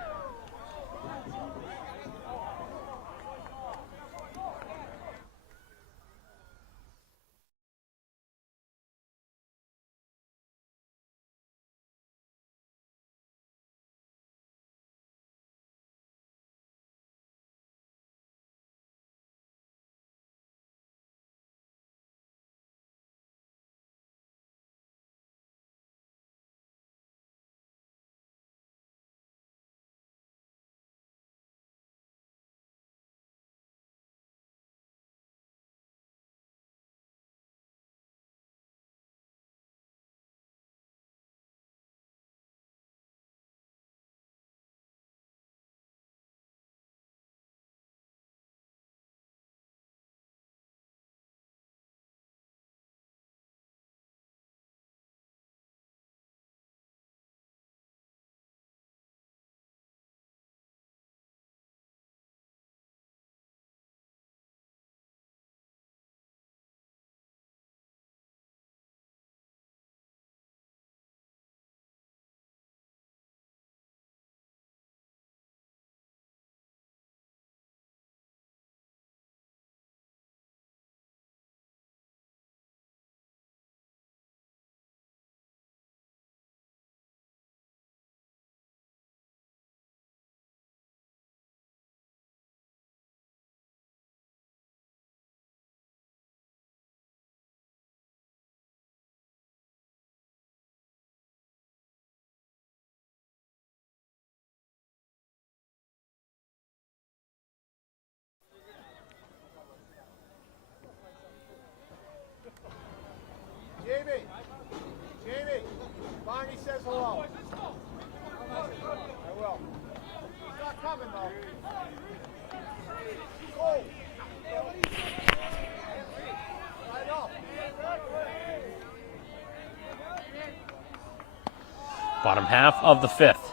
Bottom half of the fifth.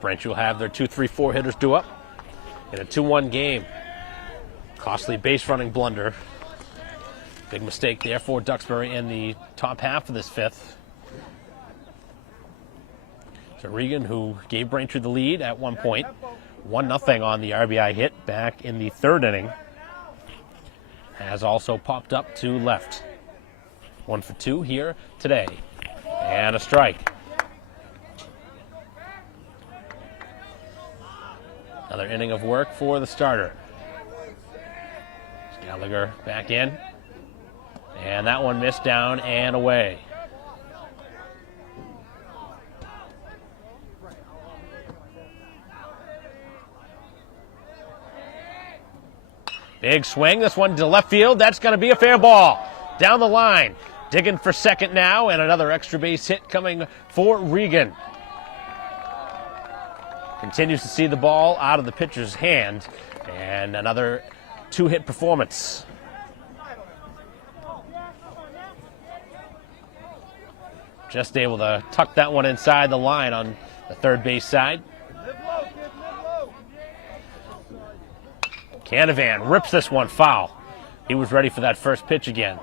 Braintree will have their 2-3-4 hitters due up in a 2-1 game. Costly base running blunder. Big mistake there for Duxbury in the top half of this fifth. So Regan, who gave Braintree the lead at one point, 1-0 on the RBI hit back in the third inning, has also popped up to left. 1 for 2 here today. And a strike. Another inning of work for the starter. Gallagher back in. And that one missed down and away. Big swing. This one to left field. That's going to be a fair ball. Down the line. Digging for second now. And another extra base hit coming for Regan. Continues to see the ball out of the pitcher's hand. And another 2-hit performance. Just able to tuck that one inside the line on the third base side. Canavan rips this one foul. He was ready for that first pitch again.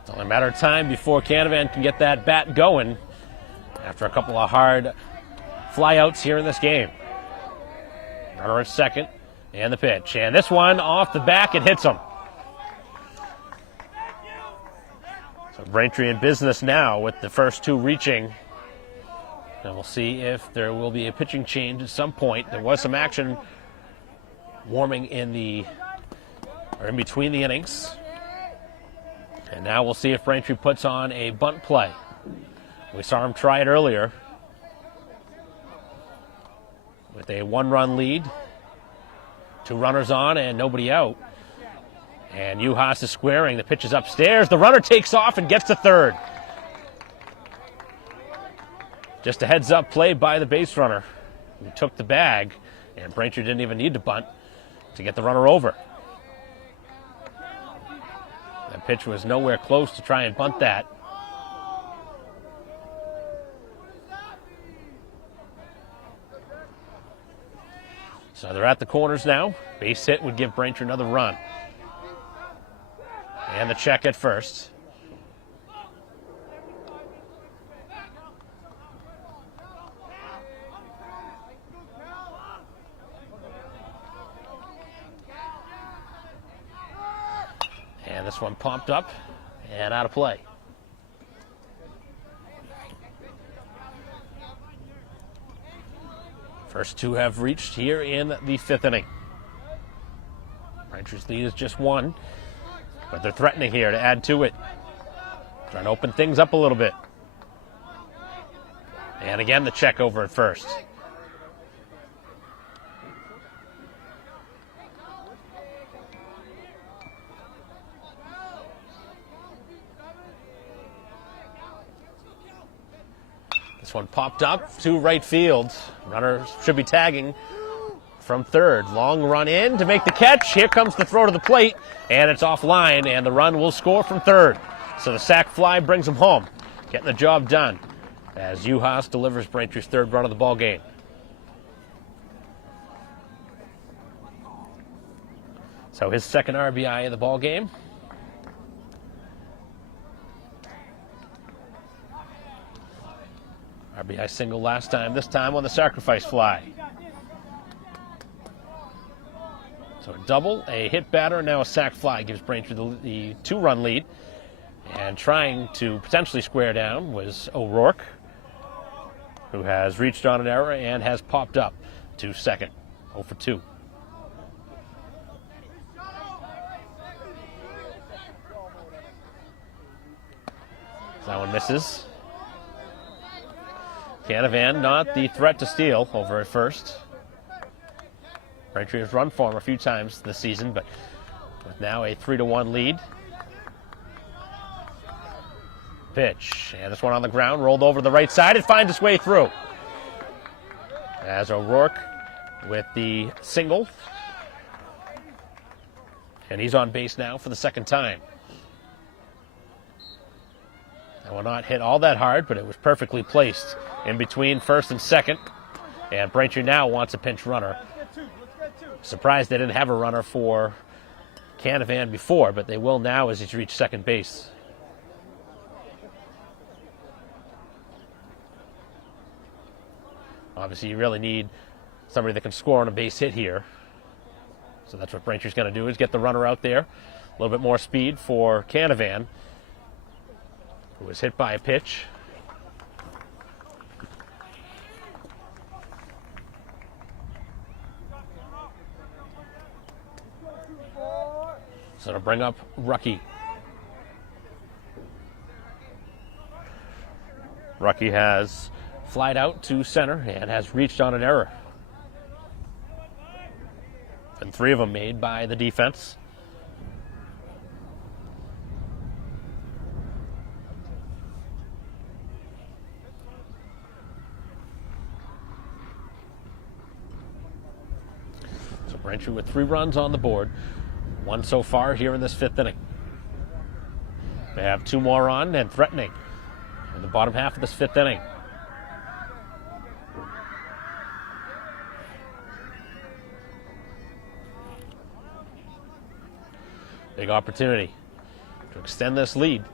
It's only a matter of time before Canavan can get that bat going after a couple of hard flyouts here in this game. Runner at second, and the pitch. And this one off the back, it hits him. So Braintree in business now with the first two reaching. And we'll see if there will be a pitching change at some point. There was some action warming in between the innings. And now we'll see if Braintree puts on a bunt play. We saw him try it earlier with a 1-run lead. 2 runners on and nobody out. And Uhas is squaring. The pitch is upstairs. The runner takes off and gets to third. Just a heads-up play by the base runner. He took the bag, and Braintree didn't even need to bunt to get the runner over. That pitch was nowhere close to try and bunt that. So they're at the corners now. Base hit would give Braintree another run. And the check at first. And this one popped up and out of play. First two have reached here in the fifth inning. Braintree's lead is just 1, but they're threatening here to add to it. Trying to open things up a little bit. And again, the check over at first. This one popped up to right field. Runner should be tagging from third. Long run in to make the catch. Here comes the throw to the plate, and it's offline, and the run will score from third. So the sac fly brings him home, getting the job done as Uhas delivers Braintree's third run of the ball game. So his second RBI of the ball game. RBI single last time, this time on the sacrifice fly. So a double, a hit batter, and now a sac fly gives Braintree the 2-run lead. And trying to potentially square down was O'Rourke, who has reached on an error and has popped up to second, 0 for 2. That one misses. Canavan not the threat to steal over at first. Braintree has run for him a few times this season, but with now a 3-1 lead. Pitch, and this one on the ground, rolled over to the right side. It finds its way through. As O'Rourke with the single. And he's on base now for the second time. That will not hit all that hard, but it was perfectly placed in between first and second. And Braintree now wants a pinch runner. Surprised they didn't have a runner for Canavan before, but they will now as he's reached second base. Obviously, you really need somebody that can score on a base hit here. So that's what Braintree's going to do, is get the runner out there. A little bit more speed for Canavan, who was hit by a pitch. So to bring up Rucky. Rucky has flied out to center and has reached on an error. And 3 of them made by the defense. So Braintree with 3 runs on the board. 1 so far here in this 5th inning. They have 2 more on and threatening in the bottom half of this 5th inning. Big opportunity to extend this lead.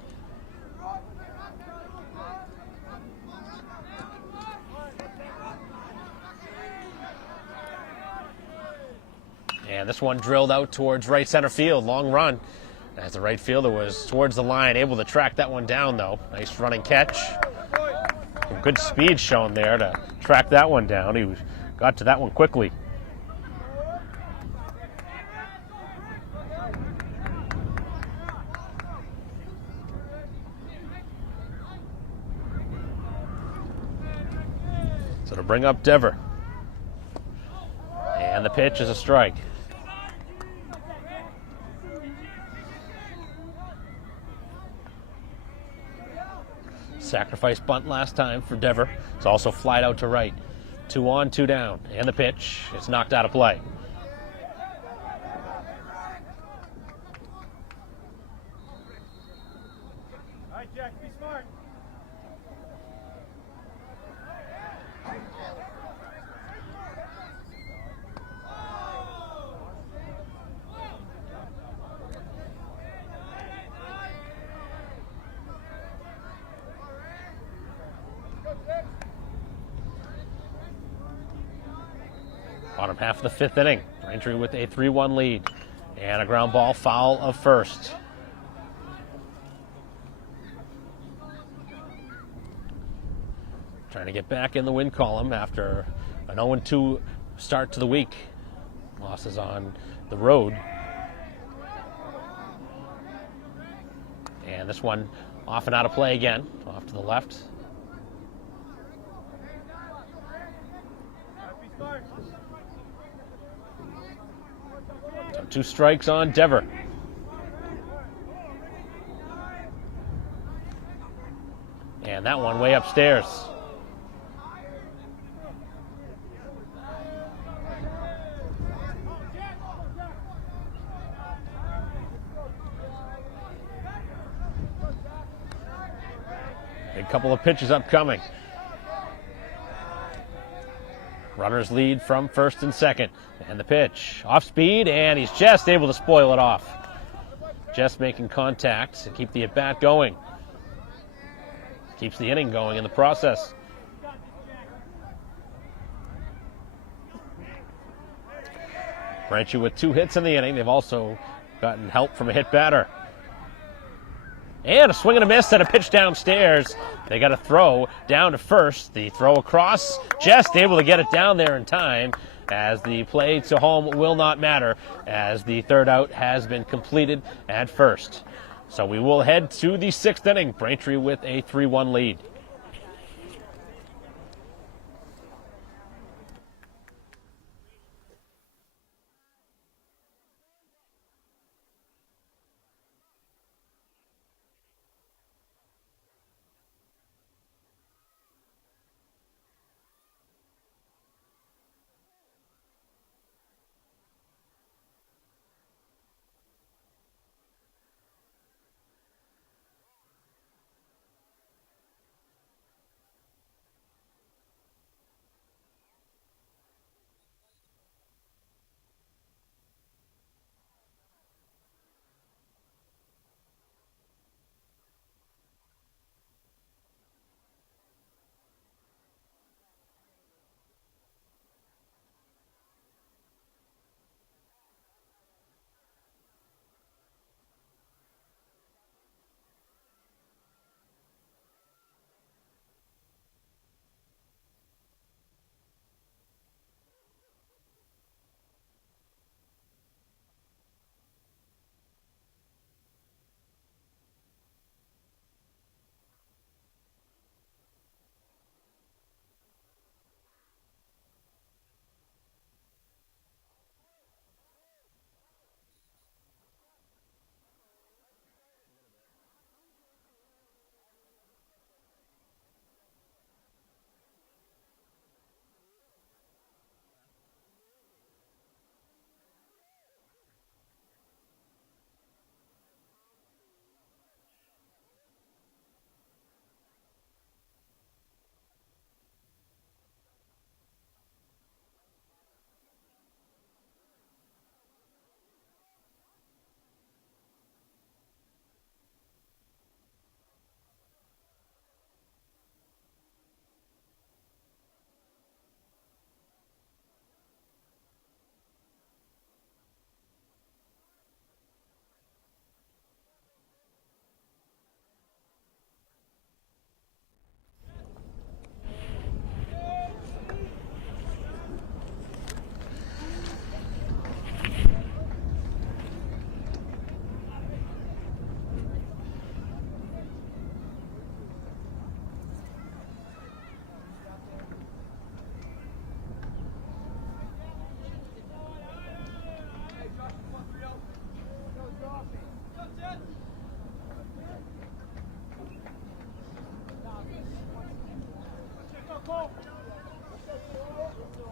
And this one drilled out towards right center field. Long run as the right fielder was towards the line, able to track that one down though. Nice running catch. Some good speed shown there to track that one down. He got to that one quickly. So to bring up Dever. And the pitch is a strike. Sacrifice bunt last time for Dever. It's also flied out to right. 2 on, 2 down. And the pitch, it's knocked out of play. All right, Jack, be smart. Bottom half of the 5th inning. Braintree with a 3-1 lead. And a ground ball foul of first. Trying to get back in the win column after an 0-2 start to the week. Losses on the road. And this one off and out of play again. Off to the left. Be smart. So 2 strikes on Dever. And that one way upstairs. A couple of pitches upcoming. Runners lead from first and second. And the pitch, off speed, and he's just able to spoil it off. Just making contact to keep the at-bat going. Keeps the inning going in the process. Braintree with 2 hits in the inning. They've also gotten help from a hit batter. And a swing and a miss and a pitch downstairs. They got a throw down to first. The throw across, just able to get it down there in time, as the play to home will not matter, as the 3rd out has been completed at first. So we will head to the 6th inning. Braintree with a 3-1 lead.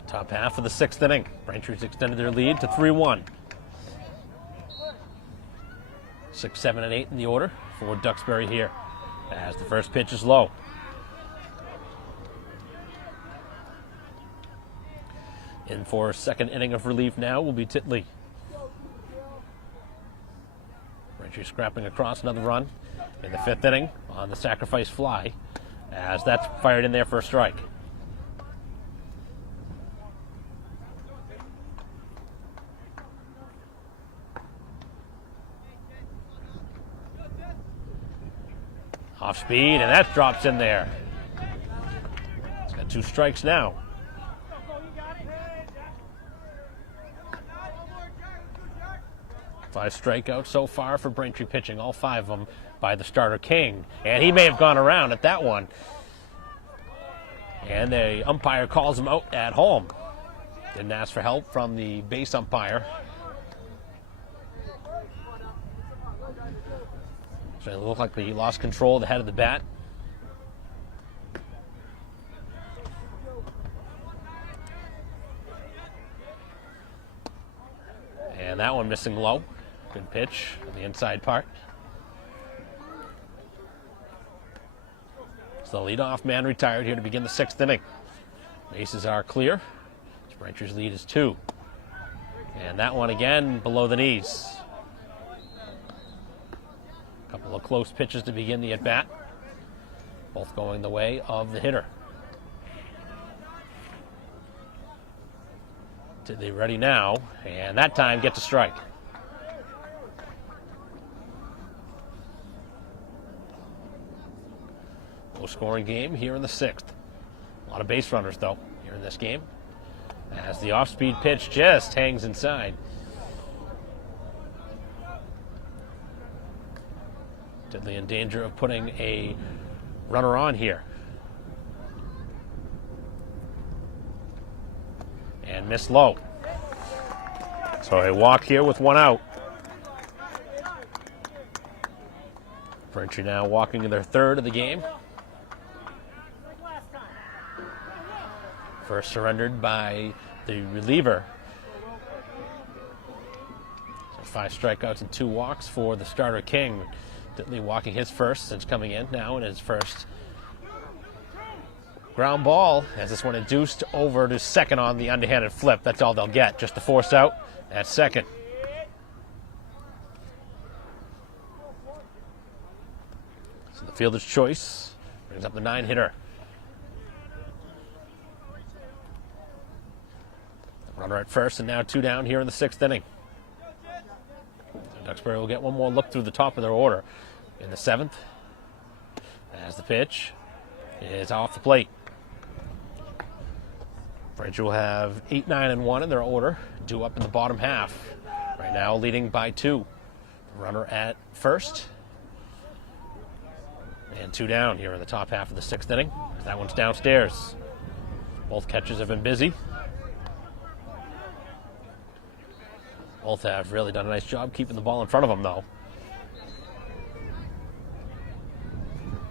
Top half of the sixth inning. Braintree's extended their lead to 3-1. 6, 7, and 8 in the order for Duxbury here, as the first pitch is low. In for second inning of relief now will be Titley. Braintree scrapping across another run in the fifth inning on the sacrifice fly, as that's fired in there for a strike. Off speed, and that drops in there. He's got 2 strikes now. 5 strikeouts so far for Braintree pitching, all 5 of them by the starter King. And he may have gone around at that one. And the umpire calls him out at home. Didn't ask for help from the base umpire. So it looked like he lost control of the head of the bat. And that one missing low. Good pitch on the inside part. So the leadoff man retired here to begin the sixth inning. Bases are clear. Brantree's lead is 2. And that one again below the knees. A couple of close pitches to begin the at-bat. Both going the way of the hitter. Titley ready now, and that time gets a strike. Low-scoring game here in the sixth. A lot of base runners, though, here in this game, as the off-speed pitch just hangs inside. Titley in danger of putting a runner on here. And missed low. So a walk here with 1 out. Braintree now walking in their 3rd of the game. First surrendered by the reliever. So 5 strikeouts and 2 walks for the starter King. Titley walking his first since coming in now in his first ground ball, as this one induced over to second on the underhanded flip. That's all they'll get, just the force out at second. So the fielder's choice brings up the 9-hitter. Runner at first, and now 2 down here in the 6th inning. Duxbury will get one more look through the top of their order in the 7th, as the pitch is off the plate. Braintree will have 8, 9, and 1 in their order, due up in the bottom half. Right now leading by 2. The runner at first. And 2 down here in the top half of the 6th inning. That one's downstairs. Both catchers have been busy. Both have really done a nice job keeping the ball in front of them, though.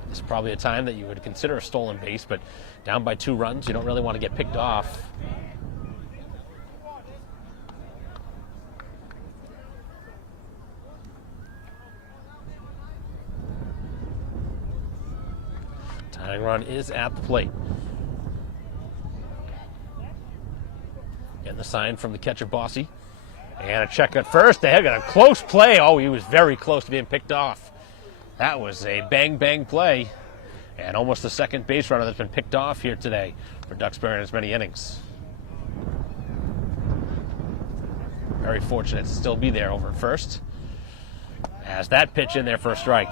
This is probably a time that you would consider a stolen base, but down by 2 runs, you don't really want to get picked off. Tying run is at the plate. Getting the sign from the catcher, Bossy. And a check at first. They have got a close play. Oh, he was very close to being picked off. That was a bang-bang play. And almost the second base runner that's been picked off here today for Duxbury in as many innings. Very fortunate to still be there over at first, as that pitch in there for a strike.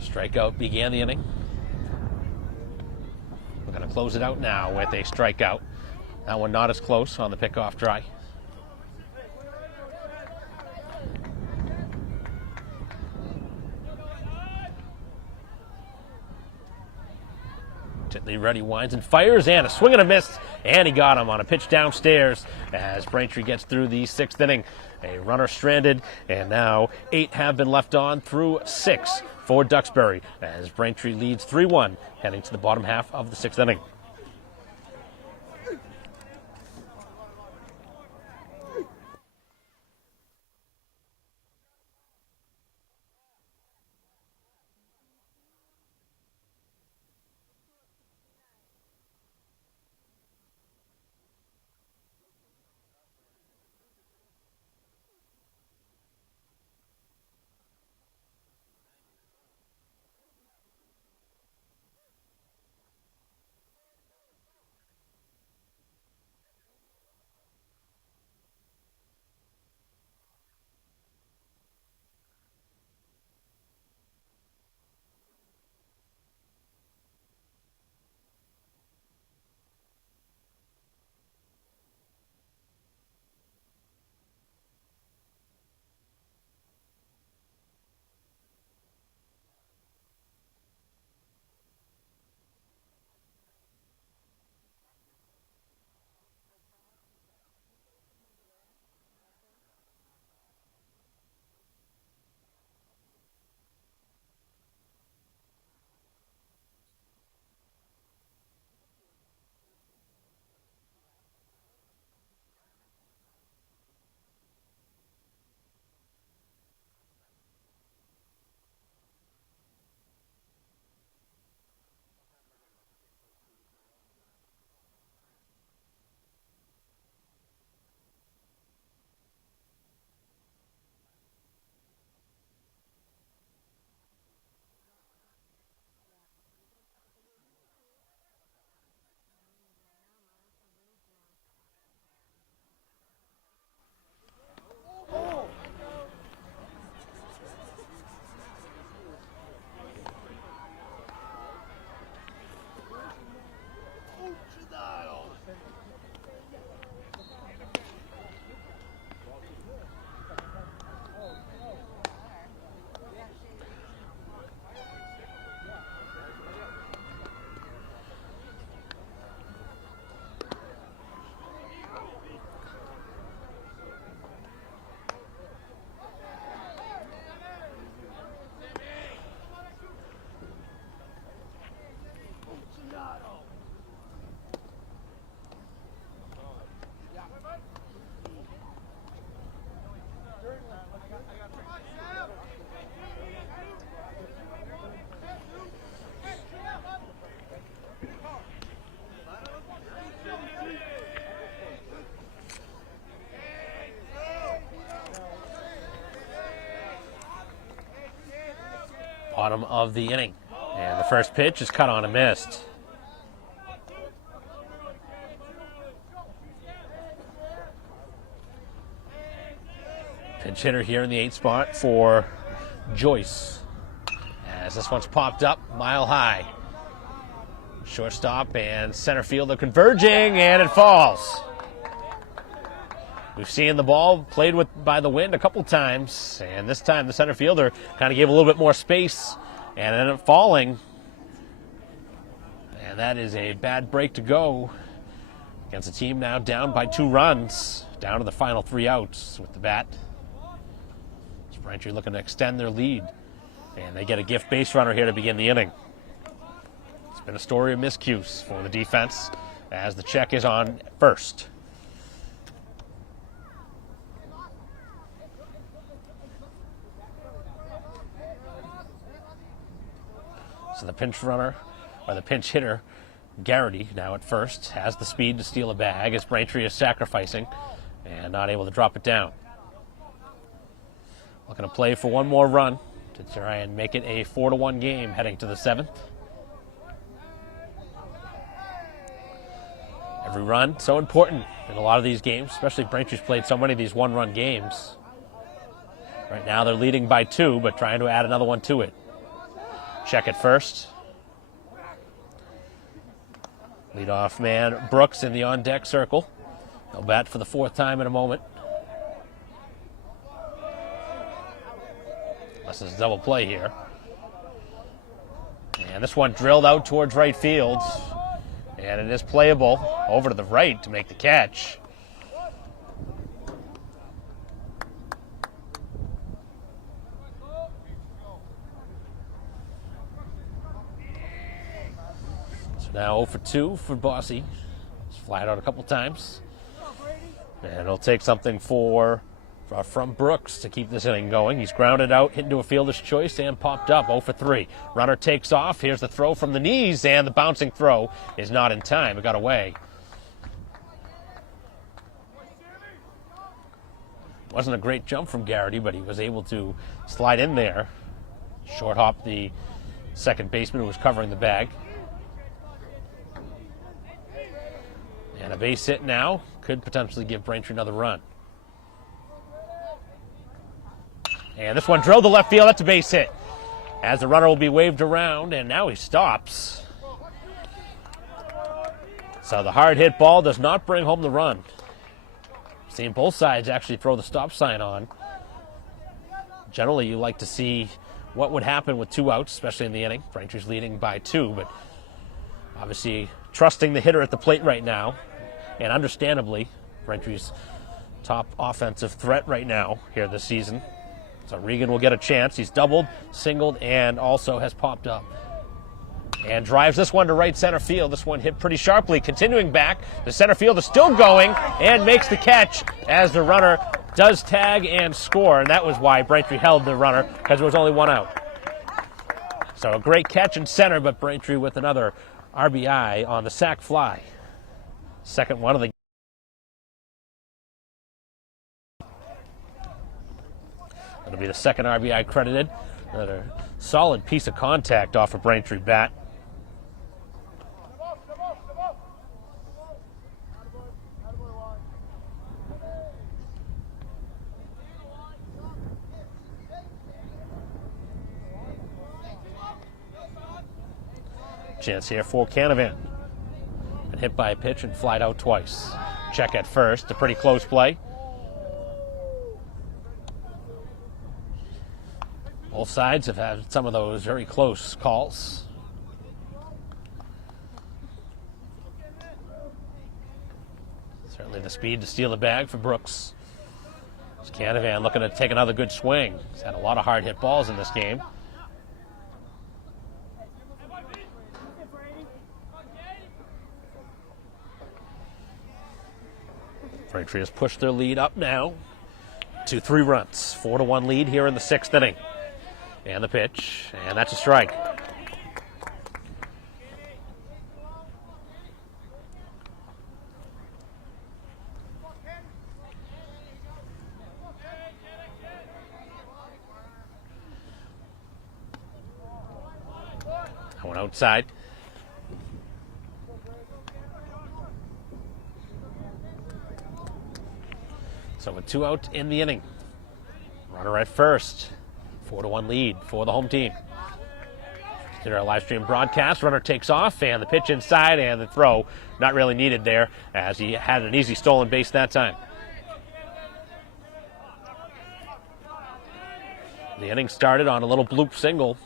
Strikeout began the inning. We're going to close it out now with a strikeout. That one not as close on the pickoff try. Titley ready, winds and fires, and a swing and a miss and he got him on a pitch downstairs as Braintree gets through the 6th inning. A runner stranded, and now 8 have been left on through 6 for Duxbury as Braintree leads 3-1 heading to the bottom half of the 6th inning. Bottom of the inning. And the first pitch is cut on and missed. Pinch hitter here in the 8th spot for Joyce. As this one's popped up mile high. Shortstop and center fielder converging, and it falls. We've seen the ball played with by the wind a couple times, and this time the center fielder kind of gave a little bit more space and ended up falling. And that is a bad break to go against a team now down by 2 runs, down to the final 3 outs with the bat. Braintree looking to extend their lead, and they get a gift base runner here to begin the inning. It's been a story of miscues for the defense as the check is on first. So the pinch runner, or the pinch hitter, Garrity, now at first, has the speed to steal a bag as Braintree is sacrificing and not able to drop it down. Looking to play for one more run to try and make it a 4-1 game heading to the 7th. Every run, so important in a lot of these games, especially Braintree's played so many of these 1-run games. Right now they're leading by 2, but trying to add another one to it. Check at first. Leadoff man Brooks in the on-deck circle. He'll bat for the 4th time in a moment. This is a double play here. And this one drilled out towards right field. And it is playable over to the right to make the catch. So now 0 for 2 for Bossy. He's flat out a couple times. And it'll take something from Brooks to keep this inning going. He's grounded out, hit into a fielder's choice, and popped up 0 for 3. Runner takes off. Here's the throw from the knees, and the bouncing throw is not in time. It got away. Wasn't a great jump from Garrity, but he was able to slide in there. Short hop the second baseman who was covering the bag. And a base hit now could potentially give Braintree another run. And this one drilled to left field. That's a base hit. As the runner will be waved around, and now he stops. So the hard hit ball does not bring home the run. Seen both sides actually throw the stop sign on. Generally, you like to see what would happen with 2 outs, especially in the inning. Braintree's leading by 2, but obviously trusting the hitter at the plate right now. And understandably, Braintree's top offensive threat right now here this season. So Regan will get a chance. He's doubled, singled, and also has popped up. And drives this one to right center field. This one hit pretty sharply. Continuing back, the center field is still going and makes the catch as the runner does tag and score. And that was why Braintree held the runner, because there was only 1 out. So a great catch in center, but Braintree with another RBI on the sac fly. Second one of the That'll be the second RBI credited. Another solid piece of contact off a Braintree bat. Chance here for Canavan. Been hit by a pitch and flied out twice. Check at first, a pretty close play. Both sides have had some of those very close calls. Certainly the speed to steal the bag for Brooks. It's Canavan looking to take another good swing. He's had a lot of hard hit balls in this game. Braintree has pushed their lead up now to 3 runs. 4-1 lead here in the 6th inning. And the pitch, and that's a strike. That one outside. So with 2 out in the inning. Runner at first. 4-1 lead for the home team. In our live stream broadcast, runner takes off, and the pitch inside, and the throw not really needed there, as he had an easy stolen base that time. The inning started on a little bloop single.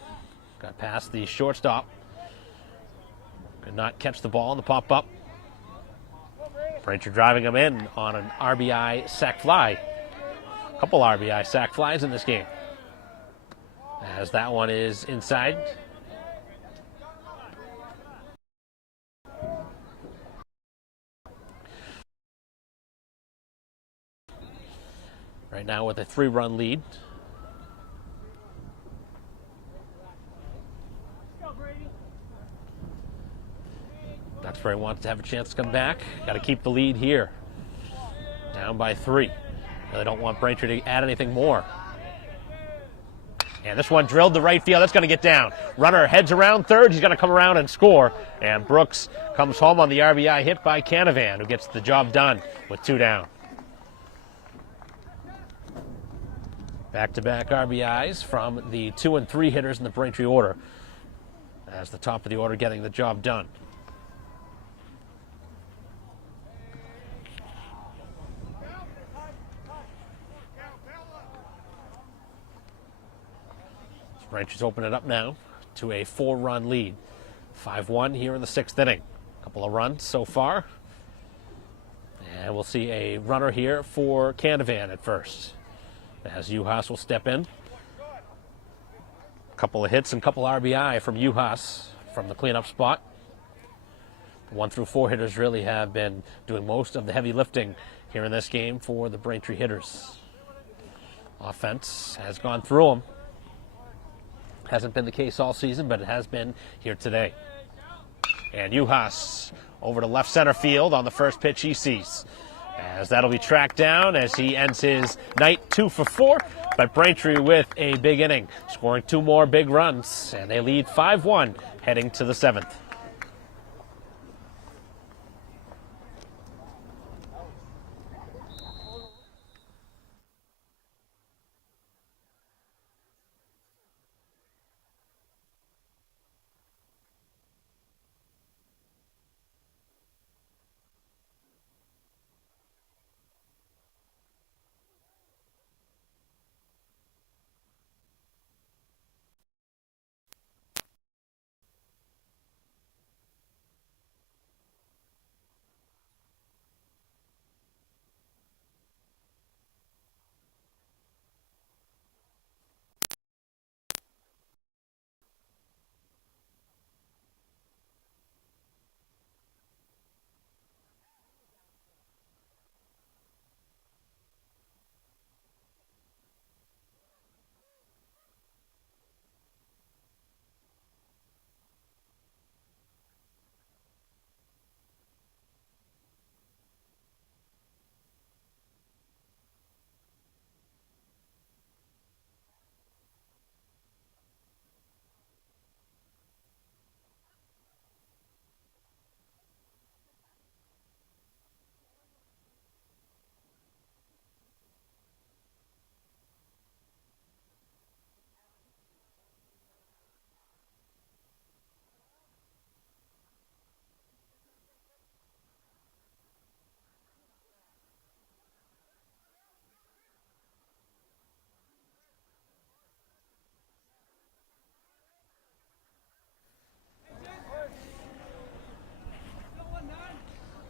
Got past the shortstop. Could not catch the ball on the pop-up. Braintree driving him in on an RBI sac fly. A couple RBI sac flies in this game. As that one is inside. Right now with a 3-run lead. Duxbury wants to have a chance to come back. Got to keep the lead here. Down by 3. They don't want Braintree to add anything more. And this one drilled to right field. That's going to get down. Runner heads around third. He's going to come around and score. And Brooks comes home on the RBI hit by Canavan, who gets the job done with 2 down. Back-to-back RBIs from the 2 and 3 hitters in the Braintree order, as the top of the order getting the job done. Braintree's open it up now to a 4-run lead. 5-1 here in the 6th inning. Couple of runs so far. And we'll see a runner here for Canavan at first, as Juhas will step in. A couple of hits and a couple RBI from Juhas from the cleanup spot. The 1 through 4 hitters really have been doing most of the heavy lifting here in this game for the Braintree hitters. Offense has gone through them. Hasn't been the case all season, but it has been here today. And Juhas over to left center field on the first pitch he sees, as that'll be tracked down as he ends his night 2 for 4. But Braintree with a big inning, scoring 2 more big runs, and they lead 5-1 heading to the 7th.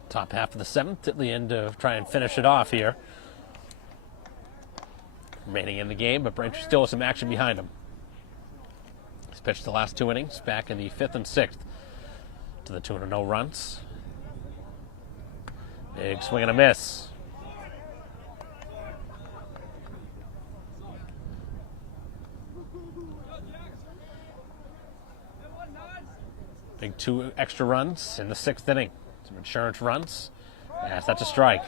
Top half of the 7th at the end to try and finish it off here. Remaining in the game, but Braintree still has some action behind him. He's pitched the last 2 innings, back in the 5th and 6th to the tune of no runs. Big swing and a miss. Big 2 extra runs in the 6th inning. Some insurance runs. Yes, that's a strike.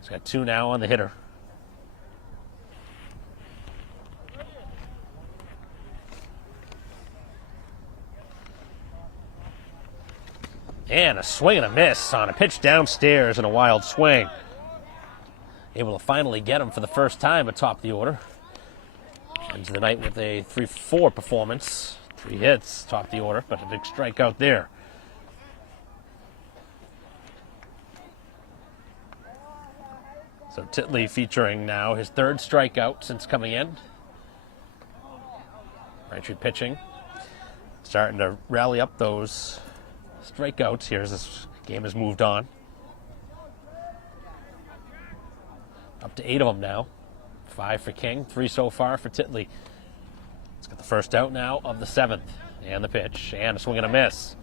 He's got 2 now on the hitter. And a swing and a miss on a pitch downstairs and a wild swing. Able to finally get him for the first time atop the order. Ends the night with a 3-4 performance. 3 hits, top the order, but a big strikeout there. So Titley featuring now his 3rd strikeout since coming in. Braintree pitching, starting to rally up those strikeouts here as this game has moved on. Up to 8 of them now. 5 for King, 3 so far for Titley. Let's get the first out now of the 7th. And the pitch, and a swing and a miss.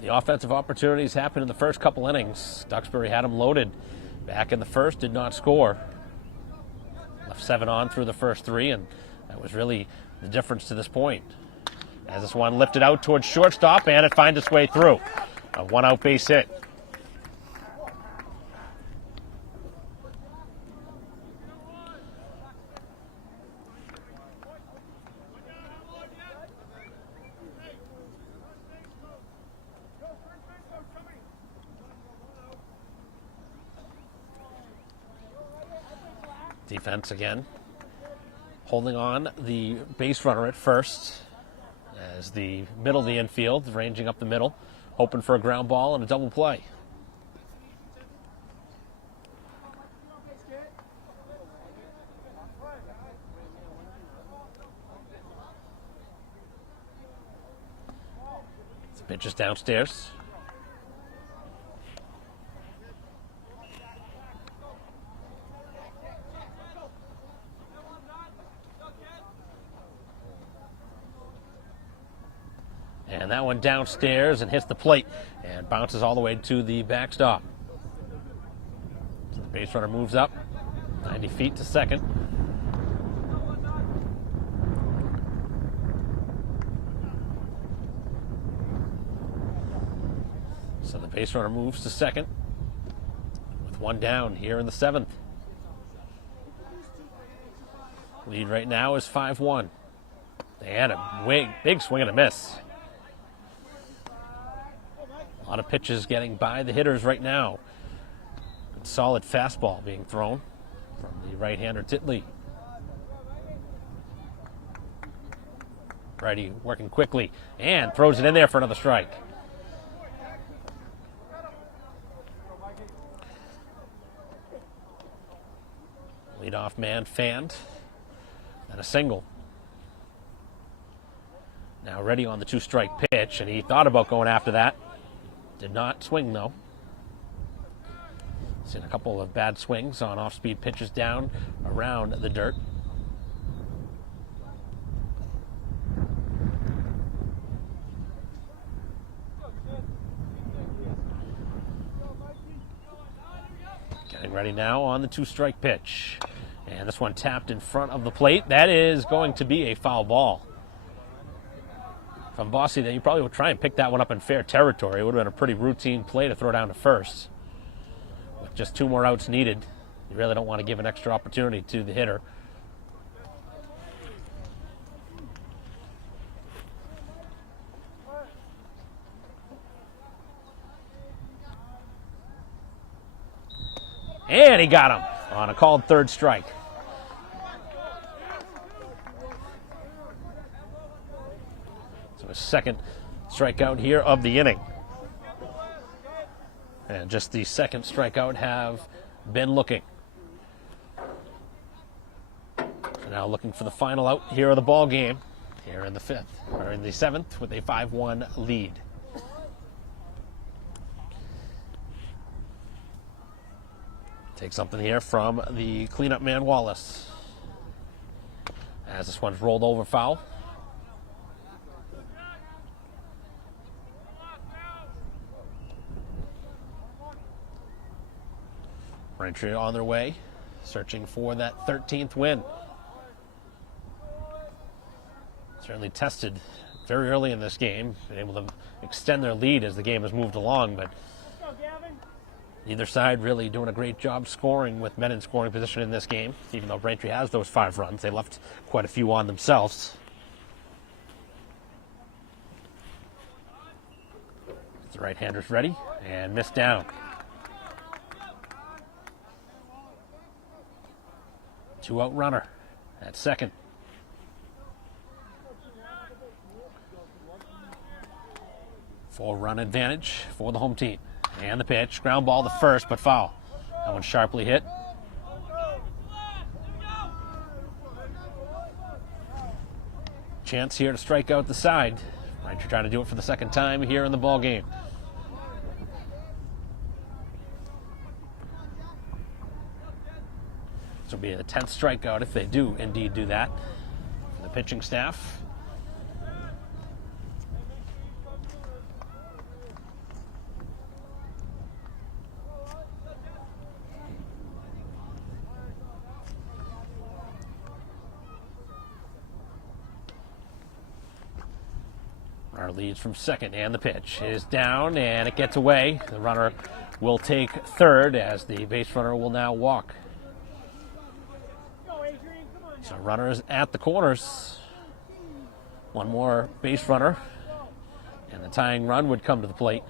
The offensive opportunities happened in the first couple innings. Duxbury had them loaded back in the first, did not score. Left 7 on through the first 3, and that was really the difference to this point. As this one lifted out towards shortstop, and it finds its way through. A 1-out base hit. Defense again, holding on the base runner at first as the middle of the infield, ranging up the middle, hoping for a ground ball and a double play. Pitch is downstairs. And that one downstairs and hits the plate and bounces all the way to the backstop. So the base runner moves up 90 feet to second. So the base runner moves to second with one down here in the seventh. Lead right now is 5-1. They had a big swing and a miss. A lot of pitches getting by the hitters right now. Good solid fastball being thrown from the right-hander Titley. Righty working quickly and throws it in there for another strike. Leadoff man fanned and a single. Now ready on the two-strike pitch, and he thought about going after that. Did not swing, though. Seen a couple of bad swings on off-speed pitches down around the dirt. Getting ready now on the two-strike pitch. And this one tapped in front of the plate. That is going to be a foul ball. From Bossy, that you probably would try and pick that one up in fair territory. It would have been a pretty routine play to throw down to first. With just 2 more outs needed, you really don't want to give an extra opportunity to the hitter. And he got him on a called third strike. A second strikeout here of the inning. And just the second strikeout have been looking. So now looking for the final out here of the ball game here in the fifth, or in the seventh, with a 5-1 lead. Take something here from the cleanup man Wallace. As this one's rolled over foul. Braintree on their way, searching for that 13th win. Certainly tested very early in this game, been able to extend their lead as the game has moved along, but neither side really doing a great job scoring with men in scoring position in this game. Even though Braintree has those 5 runs, they left quite a few on themselves. The right-hander's ready and missed down. 2-out runner at second. Four-run advantage for the home team. And the pitch, ground ball to first, but foul. That one sharply hit. Chance here to strike out the side. Braintree trying to do it for the second time here in the ball game. This will be the 10th strikeout if they do indeed do that for the pitching staff. Our leads from second, and the pitch is down and it gets away. The runner will take third as the base runner will now walk. So runners at the corners. One more base runner, and the tying run would come to the plate.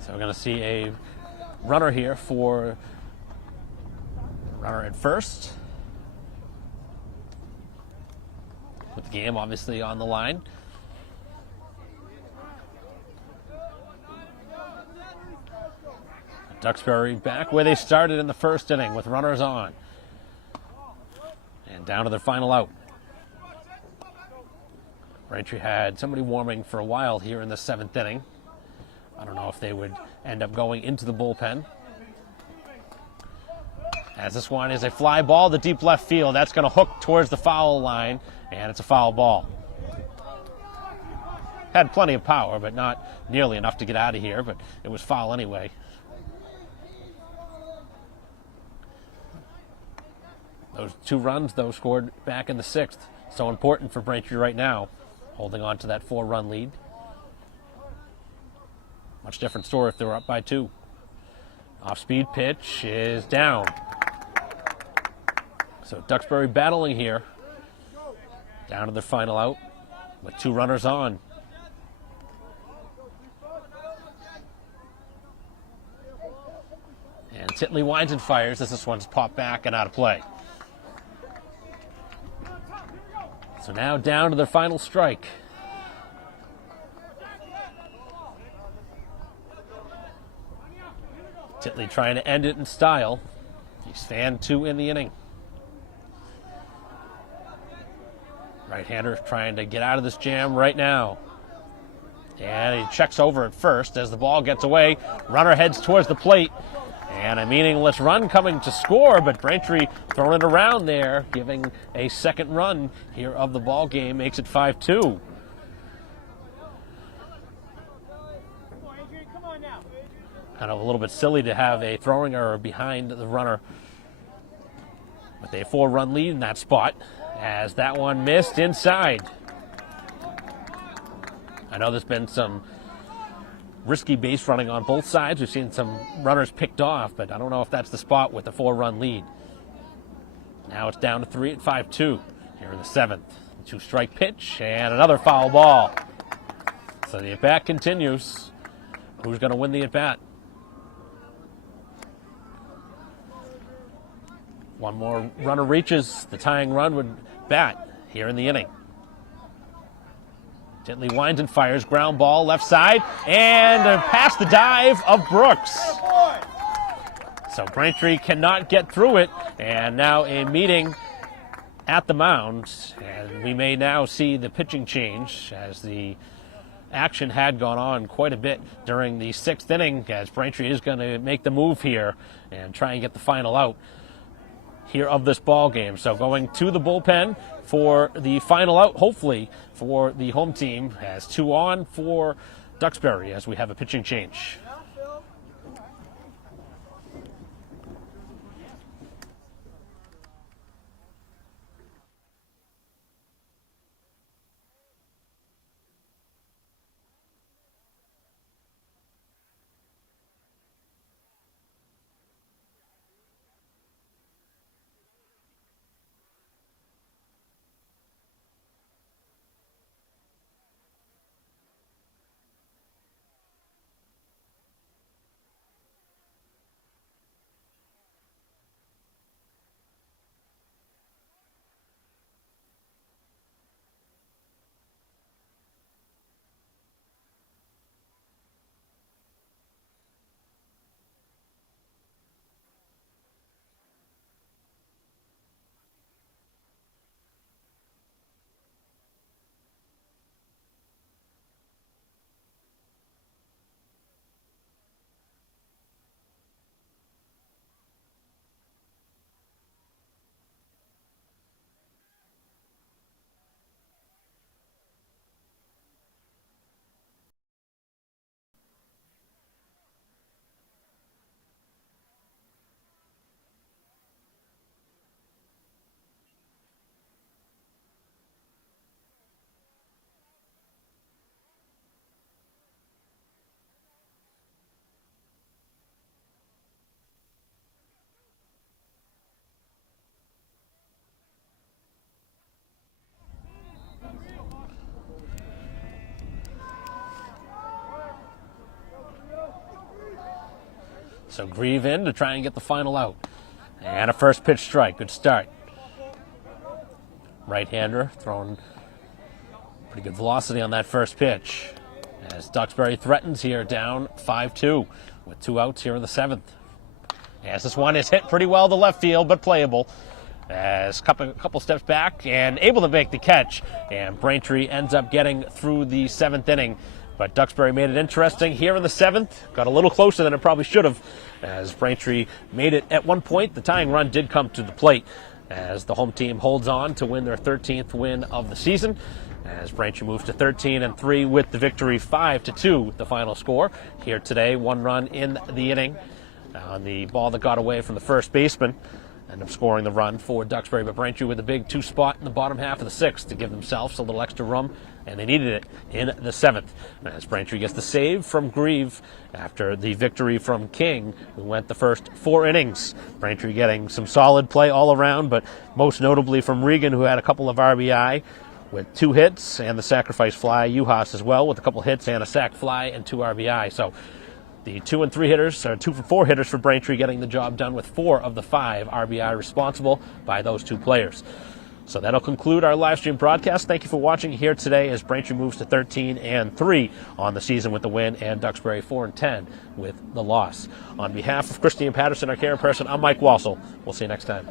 So we're going to see a runner here for runner at first. With the game obviously on the line. Duxbury back where they started in the first inning with runners on. And down to their final out. Braintree had somebody warming for a while here in the 7th inning. I don't know if they would end up going into the bullpen. As this one is a fly ball to deep left field. That's going to hook towards the foul line, and it's a foul ball. Had plenty of power, but not nearly enough to get out of here, but it was foul anyway. Those 2 runs, though, scored back in the 6th. So important for Braintree right now, holding on to that 4-run lead. Much different story if they were up by 2. Off-speed pitch is down. So Duxbury battling here. Down to their final out with 2 runners on. And Titley winds and fires as this one's popped back and out of play. So now down to their final strike. Titley trying to end it in style. He's fan 2 in the inning. Right-hander trying to get out of this jam right now. And he checks over at first as the ball gets away. Runner heads towards the plate. And a meaningless run coming to score, but Braintree throwing it around there, giving a second run here of the ball game, makes it 5-2. Kind of a little bit silly to have a throwing error behind the runner with a 4-run lead in that spot, as that one missed inside. I know there's been some risky base running on both sides. We've seen some runners picked off, but I don't know if that's the spot with the 4-run lead. Now it's down to 3 at 5-2 here in the 7th. 2-strike pitch and another foul ball. So the at-bat continues. Who's going to win the at-bat? One more runner reaches. The tying run would bat here in the inning. Titley winds and fires. Ground ball left side and past the dive of Brooks. So Braintree cannot get through it, and now a meeting at the mound. And we may now see the pitching change, as the action had gone on quite a bit during the 6th inning, as Braintree is going to make the move here and try and get the final out here of this ball game. So going to the bullpen for the final out, hopefully for the home team, as 2 on for Duxbury as we have a pitching change. So Grieve in to try and get the final out. And a first pitch strike. Good start. Right-hander throwing pretty good velocity on that first pitch, as Duxbury threatens here, down 5-2 with 2 outs here in the 7th. As this one is hit pretty well to left field, but playable. As couple steps back and able to make the catch. And Braintree ends up getting through the 7th inning. But Duxbury made it interesting here in the 7th. Got a little closer than it probably should have. As Braintree made it at one point. The tying run did come to the plate. As the home team holds on to win their 13th win of the season. As Braintree moves to 13-3 with the victory, 5-2 the final score. Here today, 1 run in the inning on the ball that got away from the first baseman. End up scoring the run for Duxbury, but Braintree with a big 2 spot in the bottom half of the 6th to give themselves a little extra room, and they needed it in the 7th. As Braintree gets the save from Grieve after the victory from King, who went the first 4 innings. Braintree getting some solid play all around, but most notably from Regan, who had a couple of RBI with 2 hits, and the sacrifice fly. Uhas as well with a couple hits and a sac fly and 2 RBI. So the 2 and 3 hitters, or 2 for 4 hitters for Braintree, getting the job done with 4 of the 5 RBI responsible by those 2 players. So that'll conclude our live stream broadcast. Thank you for watching here today as Braintree moves to 13-3 on the season with the win, and Duxbury 4-10 with the loss. On behalf of Christine Patterson, our camera person, I'm Mike Wassel. We'll see you next time.